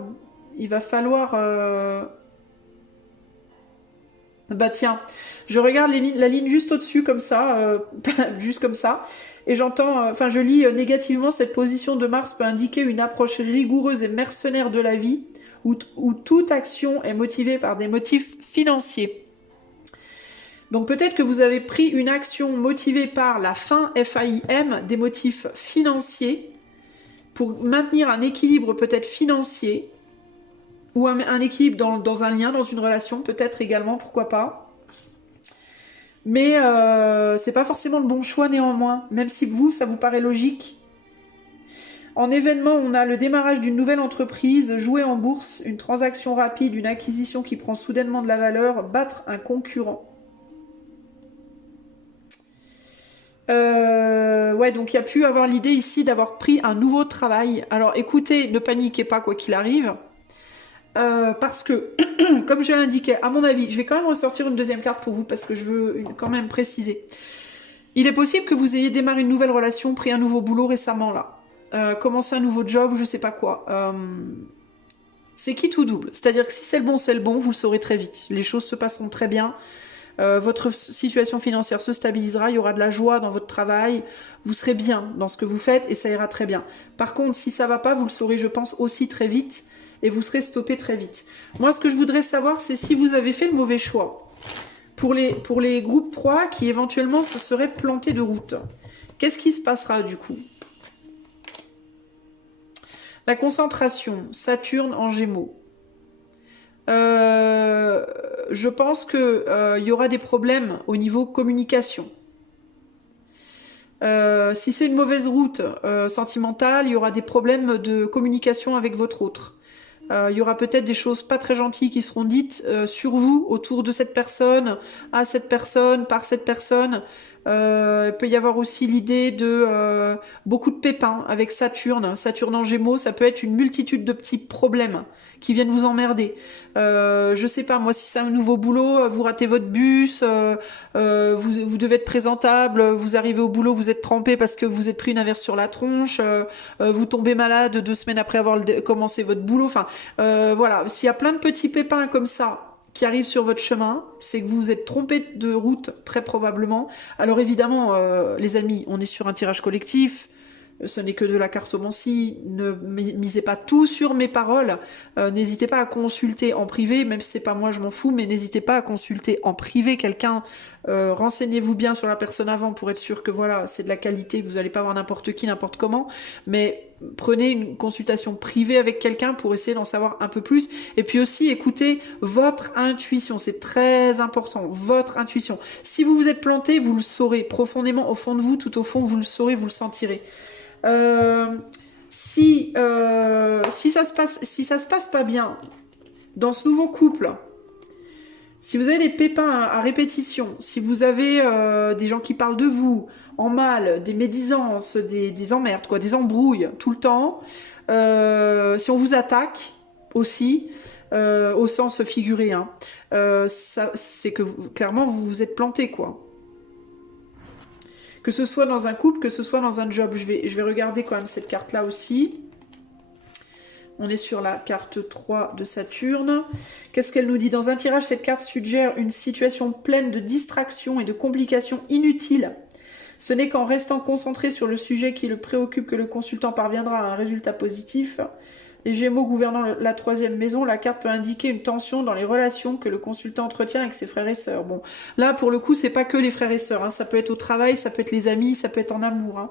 Bah tiens, je regarde la ligne juste au-dessus comme ça, juste comme ça, et j'entends, enfin je lis négativement, cette position de Mars peut indiquer une approche rigoureuse et mercenaire de la vie, où toute action est motivée par des motifs financiers. Donc peut-être que vous avez pris une action motivée par la fin FAIM, des motifs financiers, pour maintenir un équilibre peut-être financier, ou un équilibre dans un lien, dans une relation, peut-être également, pourquoi pas. Mais c'est pas forcément le bon choix néanmoins, même si vous, ça vous paraît logique. En événement, on a le démarrage d'une nouvelle entreprise, jouer en bourse, une transaction rapide, une acquisition qui prend soudainement de la valeur, battre un concurrent. Ouais, donc il y a pu avoir l'idée ici d'avoir pris un nouveau travail. Alors écoutez, ne paniquez pas quoi qu'il arrive. Parce que, comme je l'indiquais, à mon avis, je vais quand même ressortir une deuxième carte pour vous parce que je veux quand même préciser. Il est possible que vous ayez démarré une nouvelle relation, pris un nouveau boulot récemment là, commencé un nouveau job, je sais pas quoi. C'est quitte ou double. C'est-à-dire que si c'est le bon, vous le saurez très vite. Les choses se passeront très bien. Votre situation financière se stabilisera, il y aura de la joie dans votre travail, vous serez bien dans ce que vous faites et ça ira très bien. Par contre, si ça va pas, vous le saurez, je pense, aussi très vite. Et vous serez stoppé très vite. Moi, ce que je voudrais savoir, c'est si vous avez fait le mauvais choix. Pour les groupes 3 qui éventuellement se seraient plantés de route. Qu'est-ce qui se passera du coup? La concentration, Saturne en Gémeaux. Je pense qu'il y aura des problèmes au niveau communication. Si c'est une mauvaise route sentimentale, il y aura des problèmes de communication avec votre autre. Il y aura peut-être des choses pas très gentilles qui seront dites sur vous, autour de cette personne, à cette personne, par cette personne. Il peut y avoir aussi l'idée de beaucoup de pépins avec Saturne. Saturne en Gémeaux, ça peut être une multitude de petits problèmes qui viennent vous emmerder. Je sais pas, moi, si c'est un nouveau boulot, vous ratez votre bus, vous devez être présentable, vous arrivez au boulot, vous êtes trempé parce que vous êtes pris une averse sur la tronche, vous tombez malade 2 semaines après avoir commencé votre boulot. Enfin, voilà, s'il y a plein de petits pépins comme ça qui arrivent sur votre chemin, c'est que vous vous êtes trompé de route, très probablement. Alors évidemment, les amis, on est sur un tirage collectif, ce n'est que de la cartomancie, ne misez pas tout sur mes paroles, n'hésitez pas à consulter en privé, même si c'est pas moi, je m'en fous, mais n'hésitez pas à consulter en privé quelqu'un, renseignez-vous bien sur la personne avant pour être sûr que voilà, c'est de la qualité, que vous n'allez pas avoir n'importe qui, n'importe comment, mais prenez une consultation privée avec quelqu'un pour essayer d'en savoir un peu plus, et puis aussi écoutez votre intuition, c'est très important, votre intuition. Si vous vous êtes planté, vous le saurez profondément au fond de vous, tout au fond, vous le saurez, vous le sentirez. Si ça se passe pas bien dans ce nouveau couple, si vous avez des pépins à répétition, si vous avez des gens qui parlent de vous en mal, des médisances, des emmerdes, quoi, des embrouilles tout le temps, si on vous attaque aussi, au sens figuré, hein, c'est que clairement vous vous êtes planté, quoi. Que ce soit dans un couple, que ce soit dans un job. Je vais regarder quand même cette carte-là aussi. On est sur la carte 3 de Saturne. Qu'est-ce qu'elle nous dit? Dans un tirage, cette carte suggère une situation pleine de distractions et de complications inutiles. Ce n'est qu'en restant concentré sur le sujet qui le préoccupe que le consultant parviendra à un résultat positif. Les Gémeaux gouvernant la 3e maison, la carte peut indiquer une tension dans les relations que le consultant entretient avec ses frères et sœurs. Bon, là, pour le coup, c'est pas que les frères et sœurs. Hein. Ça peut être au travail, ça peut être les amis, ça peut être en amour. Hein.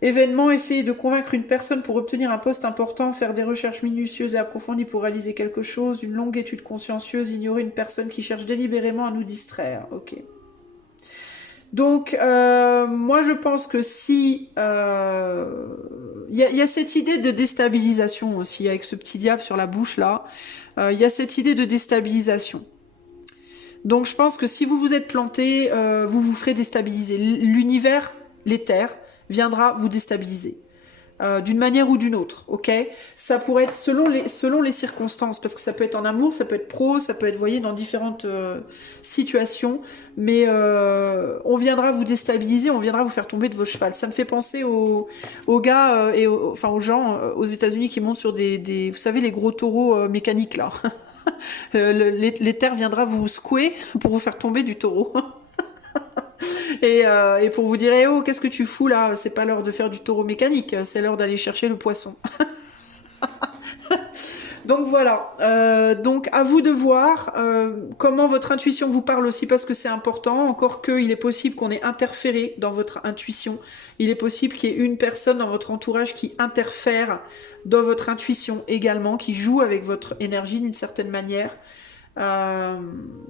Événement, essayer de convaincre une personne pour obtenir un poste important, faire des recherches minutieuses et approfondies pour réaliser quelque chose, une longue étude consciencieuse, ignorer une personne qui cherche délibérément à nous distraire. Ok. Donc, moi je pense que si... y a cette idée de déstabilisation aussi, avec ce petit diable sur la bouche là. Il y a cette idée de déstabilisation. Donc je pense que si vous vous êtes planté, vous vous ferez déstabiliser. L'univers, l'éther, viendra vous déstabiliser. D'une manière ou d'une autre, ok? Ça pourrait être selon les circonstances, parce que ça peut être en amour, ça peut être pro, ça peut être, vous voyez, dans différentes situations, mais on viendra vous déstabiliser, on viendra vous faire tomber de vos chevals. Ça me fait penser aux gars, enfin aux gens aux États-Unis qui montent sur des vous savez, les gros taureaux mécaniques là. L'éther viendra vous secouer pour vous faire tomber du taureau. Et pour vous dire, eh oh, qu'est-ce que tu fous là? C'est pas l'heure de faire du taureau mécanique, c'est l'heure d'aller chercher le poisson. Donc voilà, donc à vous de voir comment votre intuition vous parle aussi, parce que c'est important, encore qu'il est possible qu'on ait interféré dans votre intuition. Il est possible qu'il y ait une personne dans votre entourage qui interfère dans votre intuition également, qui joue avec votre énergie d'une certaine manière.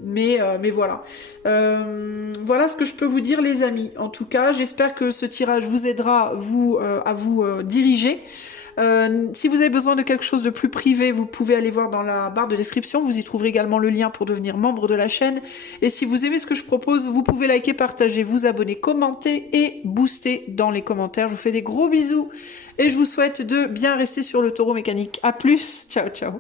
Mais voilà. Voilà ce que je peux vous dire, les amis. En tout cas, j'espère que ce tirage vous aidera à vous diriger. Si vous avez besoin de quelque chose de plus privé, vous pouvez aller voir dans la barre de description. Vous y trouverez également le lien pour devenir membre de la chaîne. Et si vous aimez ce que je propose, vous pouvez liker, partager, vous abonner, commenter et booster dans les commentaires. Je vous fais des gros bisous et je vous souhaite de bien rester sur le taureau mécanique. À plus, ciao ciao.